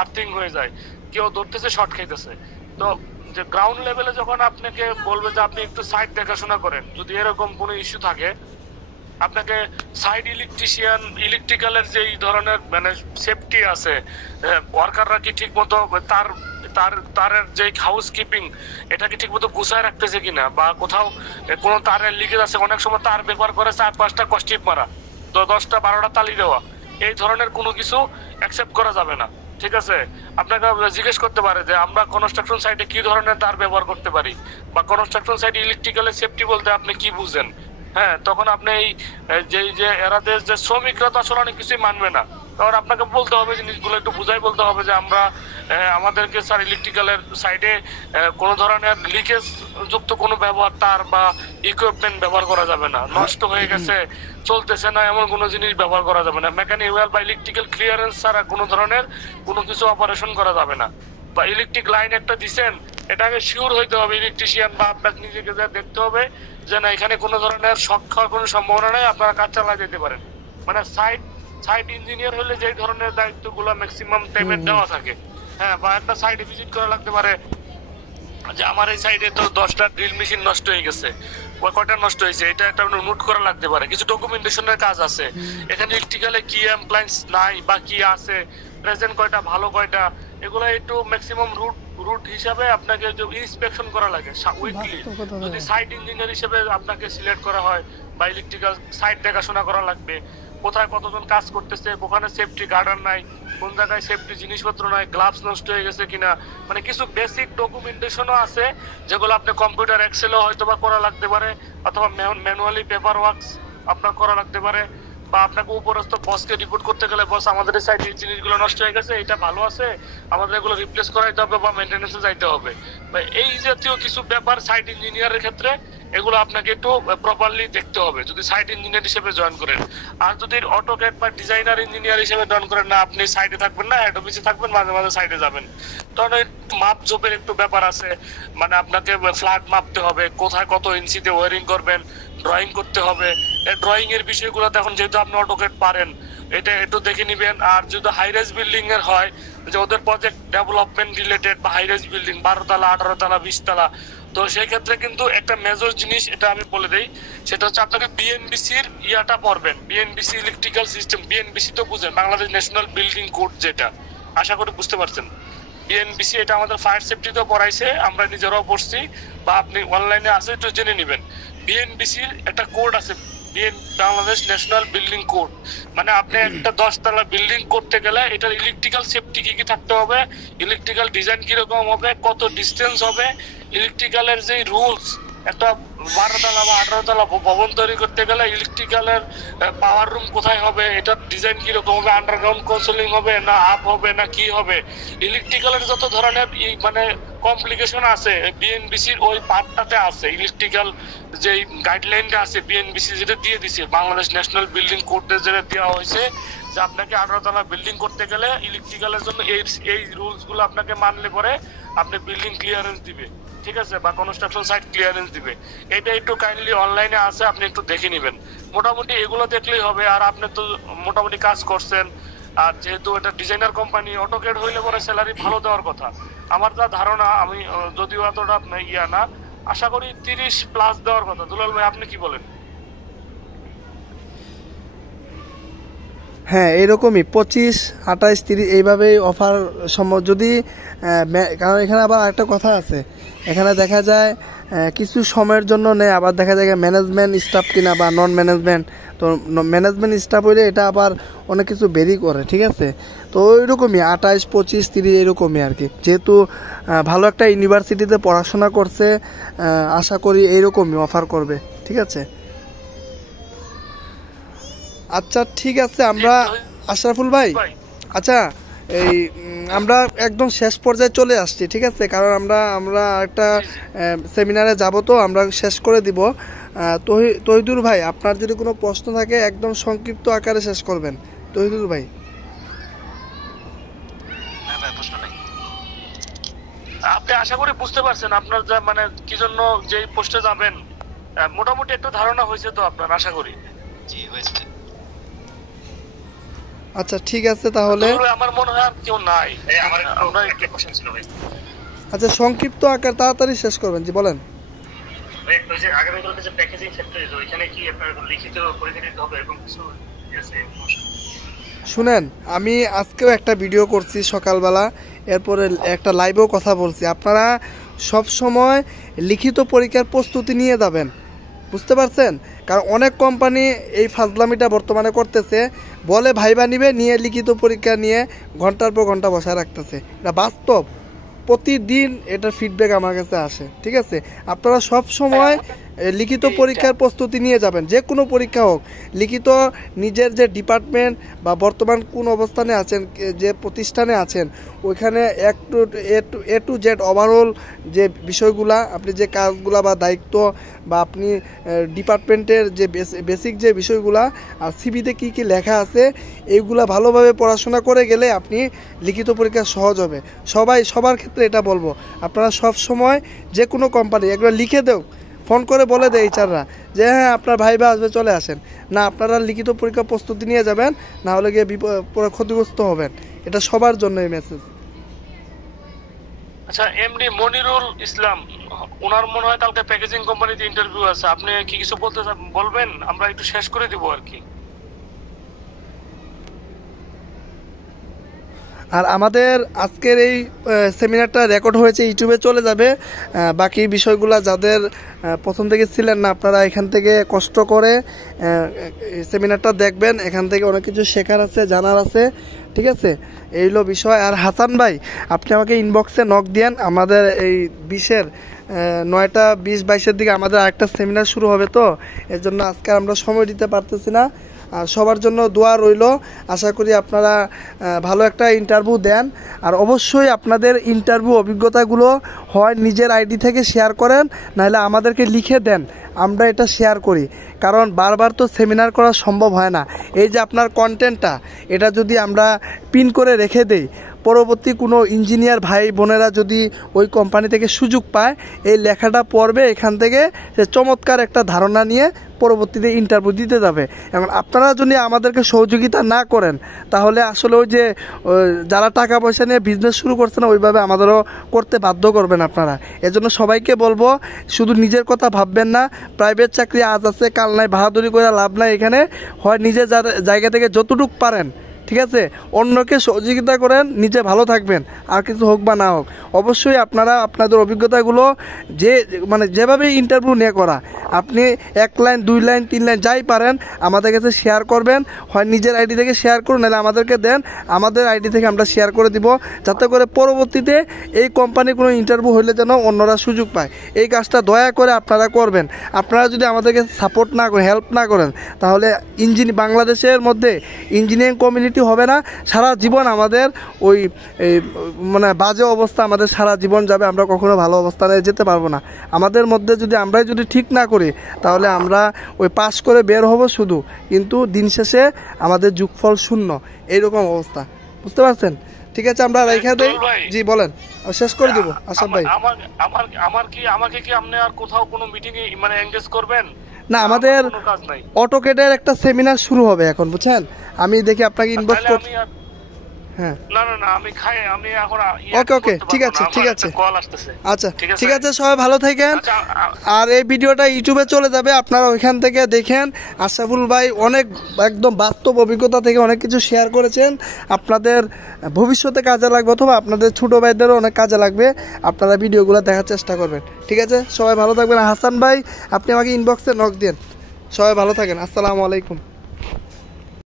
আর্থিং হয়ে যায়, কেউ ধরতেছে শর্ট খাইতেছে। তো যে গ্রাউন্ড লেভেলে যখন আপনাকে বলবে যে আপনি একটু সাইট দেখাশোনা করেন, যদি এরকম কোনো ইস্যু থাকে আপনাকে সাইড ইলেকট্রিশিয়ান ইলেকট্রিক্যালের যে এই ধরনের মানে সেফটি আছে, ওয়ার্কাররা কি ঠিক মতো তারের যে হাউস কিপিং এটা কি ঠিক মতো গুছায় রাখতেছে কিনা, বা কোথাও কোনো তারের লিকেজ আছে, অনেক সময় তার ব্যবহার করে 4-5টা কস্টিপ মারা, তো 10টা-12টা তালি দেওয়া, এই ধরনের কোনো কিছু অ্যাকসেপ্ট করা যাবে না। ঠিক আছে, আপনাকে জিজ্ঞেস করতে পারে যে আমরা কনস্ট্রাকশন সাইটে কি ধরনের তার ব্যবহার করতে পারি, বা কনস্ট্রাকশন সাইটে ইলেকট্রিক্যালের সেফটি বলতে আপনি কি বুঝেন। হ্যাঁ, তখন আপনি এই যে এরাদের যে শ্রমিকরা তো আসলে অনেক কিছুই মানবে না, তখন আপনাকে বলতে হবে জিনিসগুলো একটু বুঝাই বলতে হবে যে আমরা আমাদেরকে স্যার ইলেকট্রিক্যালের সাইডে কোনো ধরনের লিকেজ যুক্ত কোনো ব্যবহার তার বা ইকুইপমেন্ট ব্যবহার করা যাবে না, নষ্ট হয়ে গেছে চলতেছে না এমন কোনো জিনিস ব্যবহার করা যাবে না, মেকানিক্যাল বা ইলেকট্রিক্যাল ক্লিয়ারেন্স ছাড়া কোনো ধরনের কোনো কিছু অপারেশন করা যাবে না। বা ইলেকট্রিক লাইন একটা দিচ্ছেন, এটাকে শিওর হইতে হবে ইলেকট্রিশিয়ান বা আপনাকে নিজেকে যা দেখতে হবে যে না এখানে কোনো ধরনের শক খাওয়ার কোনো সম্ভাবনা নেই, আপনারা কাজ চালা যেতে পারেন। মানে সাইট ইঞ্জিনিয়ার হলে যে ধরনের দায়িত্বগুলো ম্যাক্সিমাম টাইমে দেওয়া থাকে, হ্যাঁ, বা একটা সাইডে ভিজিট করা লাগতে পারে যে আমার এই সাইডে তো 10টা ড্রিল মেশিন নষ্ট হয়ে গেছে, ওই কয়টা নষ্ট হয়েছে এটা একটা নোট করা লাগতে পারে, কিছু ডকুমেন্টেশনের কাজ আছে, এখানে ইলেকট্রিক্যালে কি অ্যাপ্লায়েন্স নাই বা কি আছে, প্রেজেন্ট কয়টা ভালো কয়টা, এগুলো একটু ম্যাক্সিমাম রুট হিসাবে আপনাকে ইন্সপেকশন করা লাগে উইকলি। যদি সাইট ইঞ্জিনিয়ার হিসেবে আপনাকে সিলেক্ট করা হয় বা ইলেকট্রিক্যাল সাইট দেখাশোনা করা লাগবে, কোথায় কতজন কাজ করতেছে, ওখানে সেফটি গার্ডার নাই, কোন জায়গায় সেফটি জিনিসপত্র নাই, গ্লাভস নষ্ট হয়ে গেছে কিনা, মানে কিছু বেসিক ডকুমেন্টেশনও আছে যেগুলো আপনি কম্পিউটার এক্সেলও হয়তো বা করা লাগতে পারে, অথবা ম্যানুয়ালি পেপার ওয়ার্কস আপনার করা লাগতে পারে, বা আপনাকে উপরস্থ বসকে রিপোর্ট করতে গেলে বস আমাদের এই সাইডে এই জিনিসগুলো নষ্ট হয়ে গেছে, এটা ভালো আছে, আমাদের এগুলো রিপ্লেস করাইতে হবে বা মেইনটেনেন্সে যাইতে হবে, এই জাতীয় কিছু ব্যাপার সাইট ইঞ্জিনিয়ারের ক্ষেত্রে এগুলো আপনাকে একটু প্রপারলি দেখতে হবে যদি সাইট ইঞ্জিনিয়ার হিসেবে জয়েন করেন। আর যদি অটোক্যাড বা ডিজাইনার ইঞ্জিনিয়ার হিসেবে জয়েন করেন না, আপনি সাইডে থাকবেন না, হেড অফিসে থাকবেন, মাঝে মাঝে সাইডে যাবেন, তখন মাপ জোপের একটু ব্যাপার আছে, মানে আপনাকে ফ্ল্যাট মাপতে হবে, কোথায় কত ইঞ্চিতে ওয়ারিং করবেন, ড্রয়িং করতে হবে, ড্রয়িং এর বিষয়গুলো এখন যেহেতু আপনি অটোক্যাড পারেন এটা একটু দেখে নিবেন। আর যদি হাইরাইজ বিল্ডিং এর হয় যে ওদের প্রজেক্ট ডেভেলপমেন্ট রিলেটেড বা হাইরাইজ বিল্ডিং 12 তলা 18 তলা 20 তলা, তো সেই ক্ষেত্রে কিন্তু একটা মেজর জিনিস এটা আমি বলে দেই, সেটা হচ্ছে আপনাকে বিএনবিসির ইয়াটা পড়বেন, বিএনবিসি ইলেকট্রিক্যাল সিস্টেম, বিএনবিসি তো বুঝেন বাংলাদেশ ন্যাশনাল বিল্ডিং কোড, যেটা আশা করি বুঝতে পারছেন। বিএনবিসি এটা আমাদের ফায়ার সেফটিতেও পড়াইছে, আমরা নিজেরাও পড়ছি, বা আপনি অনলাইনে আছে একটু জেনে নেবেন। বিএনবিসির একটা কোড আছে, বাংলাদেশ ন্যাশনাল বিল্ডিং কোড, মানে আপনি একটা 10 তলা বিল্ডিং করতে গেলে এটার ইলেকট্রিক্যাল সেফটি কি কি থাকতে হবে, ইলেকট্রিক্যাল ডিজাইন কিরকম হবে, কত ডিস্টেন্স হবে, ইলেকট্রিক্যালের যে রুলস, একটা 12 তলা বা 18 তলা ভবন তৈরি করতে গেলে ইলেকট্রিক্যালের পাওয়ার রুম কোথায় হবে, এটার ডিজাইন কিরকম হবে, আন্ডারগ্রাউন্ড কনসোলিং হবে না আপ হবে না কি হবে, ইলেকট্রিক্যালের যত ধরনের মানে কমপ্লিকেশন আছে বিএনবিসির ওই পার্টটাতে আছে, ইলেকট্রিক্যাল যে গাইডলাইনটা আছে বিএনবিসি যেটা দিয়ে দিছে, বাংলাদেশ ন্যাশনাল বিল্ডিং কোডে যেটা দেওয়া হয়েছে যে আপনাকে 18 তলা বিল্ডিং করতে গেলে ইলেকট্রিক্যালের জন্য এই রুলস গুলো আপনাকে মানলে পরে আপনি বিল্ডিং ক্লিয়ারেন্স দিবে, ঠিক আছে, বা কনস্ট্রাকশন সাইট ক্লিয়ারেন্স দিবে। এটা একটু কাইন্ডলি অনলাইনে আছে, আপনি একটু দেখে নেবেন, মোটামুটি এগুলো দেখলেই হবে। আর আপনি তো মোটামুটি কাজ করছেন, আর যেহেতু এটা ডিজাইনার কোম্পানি, অটোকেড হইলে পরে স্যালারি ভালো দেওয়ার কথা। আমার যা ধারণা, আমি যদিও এতটা ইয়া না, আশা করি 30+ দেওয়ার কথা। দুলাল ভাই আপনি কি বলেন? হ্যাঁ, এরকমই 25, 28, 30 এইভাবেই অফার সম্ভব যদি, কারণ এখানে আবার একটা কথা আছে, এখানে দেখা যায় কিছু সময়ের জন্য নেই, আবার দেখা যায় ম্যানেজমেন্ট স্টাফ কিনা বা নন ম্যানেজমেন্ট। তো ম্যানেজমেন্ট স্টাফ হইলে এটা আবার অনেক কিছু বেরি করে, ঠিক আছে? তো ওইরকমই 28, 25, 30 এরকমই আর কি। যেহেতু ভালো একটা ইউনিভার্সিটিতে পড়াশোনা করছে, আশা করি এইরকমই অফার করবে, ঠিক আছে? আচ্ছা ঠিক আছে, আমরা আশরাফুল ভাই, আচ্ছা এই আমরা একদম শেষ পর্যায়ে চলে আসছি, ঠিক আছে? কারণ আমরা একটা সেমিনারে যাব, তো আমরা শেষ করে দিব। তহিদুর ভাই, আপনার যদি কোনো প্রশ্ন থাকে একদম সংক্ষিপ্ত আকারে শেষ করবেন। তহিদুর ভাই। আপনি আশা করি বুঝতে পারছেন আপনার যা মানে কি জন্য যে পোস্টে যাবেন, মোটামুটি একটু ধারণা হয়েছে তো আপনার, আশা করি। জি হয়েছে। আচ্ছা ঠিক আছে, তাহলে আমার মনে হয় আর কেউ নাই। আমার একটা কোশ্চেন ছিল ভাই। আচ্ছা সংক্ষিপ্ত আকার তাড়াতাড়ি শেষ করবেন। জি বলেন। ভাই ওই যে আগামীকালকে যে প্যাকেজিং ফ্যাক্টরি, ওইখানে কি আপনার লিখিত পরীক্ষা দিতে হবে এরকম কিছু আছে? শুনেন, আমি আজকেও একটা ভিডিও করছি সকালবেলা, এরপরে একটা লাইভেও কথা বলছি। আপনারা সব সময় লিখিত পরীক্ষার প্রস্তুতি নিয়ে যাবেন, বুঝতে পারছেন? কারণ অনেক কোম্পানি এই ফাজলামিটা বর্তমানে করতেছে, বলে ভাইবা নিবে, নিয়ে লিখিত পরীক্ষা নিয়ে ঘন্টার পর ঘন্টা বসায় রাখতেছে। এটা বাস্তব, প্রতিদিন এটার ফিডব্যাক আমার কাছে আসে, ঠিক আছে? আপনারা সব সময় লিখিত পরীক্ষার প্রস্তুতি নিয়ে যাবেন, যে কোনো পরীক্ষা হোক। লিখিত নিজের যে ডিপার্টমেন্ট বা বর্তমান কোন অবস্থানে আছেন, যে প্রতিষ্ঠানে আছেন, ওইখানে এ টু জেড ওভারঅল যে বিষয়গুলা, আপনি যে কাজগুলা বা দায়িত্ব বা আপনি ডিপার্টমেন্টের যে বেসিক যে বিষয়গুলা আর সিভিতে কী কী লেখা আছে, এইগুলা ভালোভাবে পড়াশোনা করে গেলে আপনি লিখিত পরীক্ষা সহজ হবে। সবার ক্ষেত্রে এটা বলবো, আপনারা সব সময় যে কোনো কোম্পানি একবার লিখে দেও, ফোন করে বলে দেয় এইচআররা যে হ্যাঁ আপনার ভাইবা আসবে, চলে আসেন। না, আপনারা লিখিত পরীক্ষা প্রস্তুতি নিয়ে যাবেন, না হলে গিয়ে ক্ষতিগ্রস্ত হবেন। এটা সবার জন্য এই মেসেজ। আচ্ছা, এমডি মনিরুল ইসলাম, ওনার মনে হয় কালকে প্যাকেজিং কোম্পানিতে ইন্টারভিউ আছে, আপনি কি কিছু বলবেন? আমরা একটু শেষ করে দিব আর কি। আর আমাদের আজকের এই সেমিনারটা রেকর্ড হয়েছে, ইউটিউবে চলে যাবে। বাকি বিষয়গুলো যাদের প্রথম থেকে ছিলেন না, আপনারা এখান থেকে কষ্ট করে সেমিনারটা দেখবেন, এখান থেকে অনেক কিছু শেখার আছে, জানার আছে, ঠিক আছে? এই হলো বিষয়। আর হাসান ভাই, আপনি আমাকে ইনবক্সে নক দিয়েন। আমাদের এই 9টা 20, 22-এর দিকে আমাদের আরেকটা সেমিনার শুরু হবে, তো এর জন্য আজকে আমরা সময় দিতে পারতেছি না। আর সবার জন্য দোয়া রইল। আশা করি আপনারা ভালো একটা ইন্টারভিউ দেন। আর অবশ্যই আপনাদের ইন্টারভিউ অভিজ্ঞতাগুলো হয় নিজের আইডি থেকে শেয়ার করেন, নাহলে আমাদেরকে লিখে দেন, আমরা এটা শেয়ার করি। কারণ বারবার তো সেমিনার করা সম্ভব হয় না। এই যে আপনার কন্টেন্টটা, এটা যদি আমরা পিন করে রেখে দেই, পরবর্তী কোনো ইঞ্জিনিয়ার ভাই বোনেরা যদি ওই কোম্পানি থেকে সুযোগ পায়, এই লেখাটা পড়বে, এখান থেকে সে চমৎকার একটা ধারণা নিয়ে পরবর্তীতে ইন্টারভিউ দিতে যাবে। এখন আপনারা যদি আমাদেরকে সহযোগিতা না করেন, তাহলে আসলে ওই যে যারা টাকা পয়সা নিয়ে বিজনেস শুরু করছে না, ওইভাবে আমাদেরও করতে বাধ্য করবেন আপনারা। এজন্য সবাইকে বলবো, শুধু নিজের কথা ভাববেন না। প্রাইভেট চাকরি আজ আছে কাল নাই, বাহাদুরি করে লাভ নাই। এখানে হয় নিজের জায়গা থেকে যতটুকু পারেন, ঠিক আছে, অন্যকে সহযোগিতা করেন, নিজে ভালো থাকবেন, আর কিছু হোক বা না হোক। অবশ্যই আপনারা আপনাদের অভিজ্ঞতাগুলো যেভাবে ইন্টারভিউ নিয়ে করা, আপনি 1 লাইন 2 লাইন 3 লাইন যাই পারেন আমাদের কাছে শেয়ার করবেন। হয় নিজের আইডি থেকে শেয়ার করুন, নাহলে আমাদেরকে দেন, আমাদের আইডি থেকে আমরা শেয়ার করে দিব, যাতে করে পরবর্তীতে এই কোম্পানির কোনো ইন্টারভিউ হইলে যেন অন্যরা সুযোগ পায়। এই কাজটা দয়া করে আপনারা করবেন। আপনারা যদি আমাদেরকে সাপোর্ট না করেন, হেল্প না করেন, তাহলে বাংলাদেশের মধ্যে ইঞ্জিনিয়ারিং কমিউনিটি হবে না। সারা জীবন আমাদের ওই বাজে অবস্থা, আমাদের সারা জীবন যাবে, আমরা কখনো ভালো অবস্থানে যেতে পারবো না। আমাদের মধ্যে আমরাই যদি ঠিক না করি, তাহলে আমরা ওই পাস করে বের হব শুধু, কিন্তু দিন শেষে আমাদের যোগফল 0, এইরকম অবস্থা। বুঝতে পারছেন? ঠিক আছে, আমরা রেখে দেই। জি বলেন, শেষ করে দিব। আসাদ ভাই, আমাকে কি আপনি আর কোথাও কোনো মিটিং এ এনগেজ করবেন? না, আমাদের অটোকেডের একটা সেমিনার শুরু হবে এখন, বুঝছেন? আমি দেখি আপনাকে ইনবক্স করছি। হ্যাঁ না না না আমি খাই, আমি এখন ওকে ঠিক আছে ঠিক আছে কল আসতেছে। আচ্ছা ঠিক আছে, সবাই ভালো থাকেন। আর এই ভিডিওটা ইউটিউবে চলে যাবে, আপনারা ওইখান থেকে দেখেন। আশরাফুল ভাই অনেক একদম বাস্তব অভিজ্ঞতা থেকে অনেক কিছু শেয়ার করেছেন, আপনাদের ভবিষ্যতে কাজে লাগবে অথবা আপনাদের ছোটো ভাইদেরও অনেক কাজে লাগবে। আপনারা ভিডিওগুলো দেখার চেষ্টা করবেন। ঠিক আছে, সবাই ভালো থাকবেন। হাসান ভাই আপনি আমাকে ইনবক্সে নক দেন। সবাই ভালো থাকেন, আসসালামু আলাইকুম।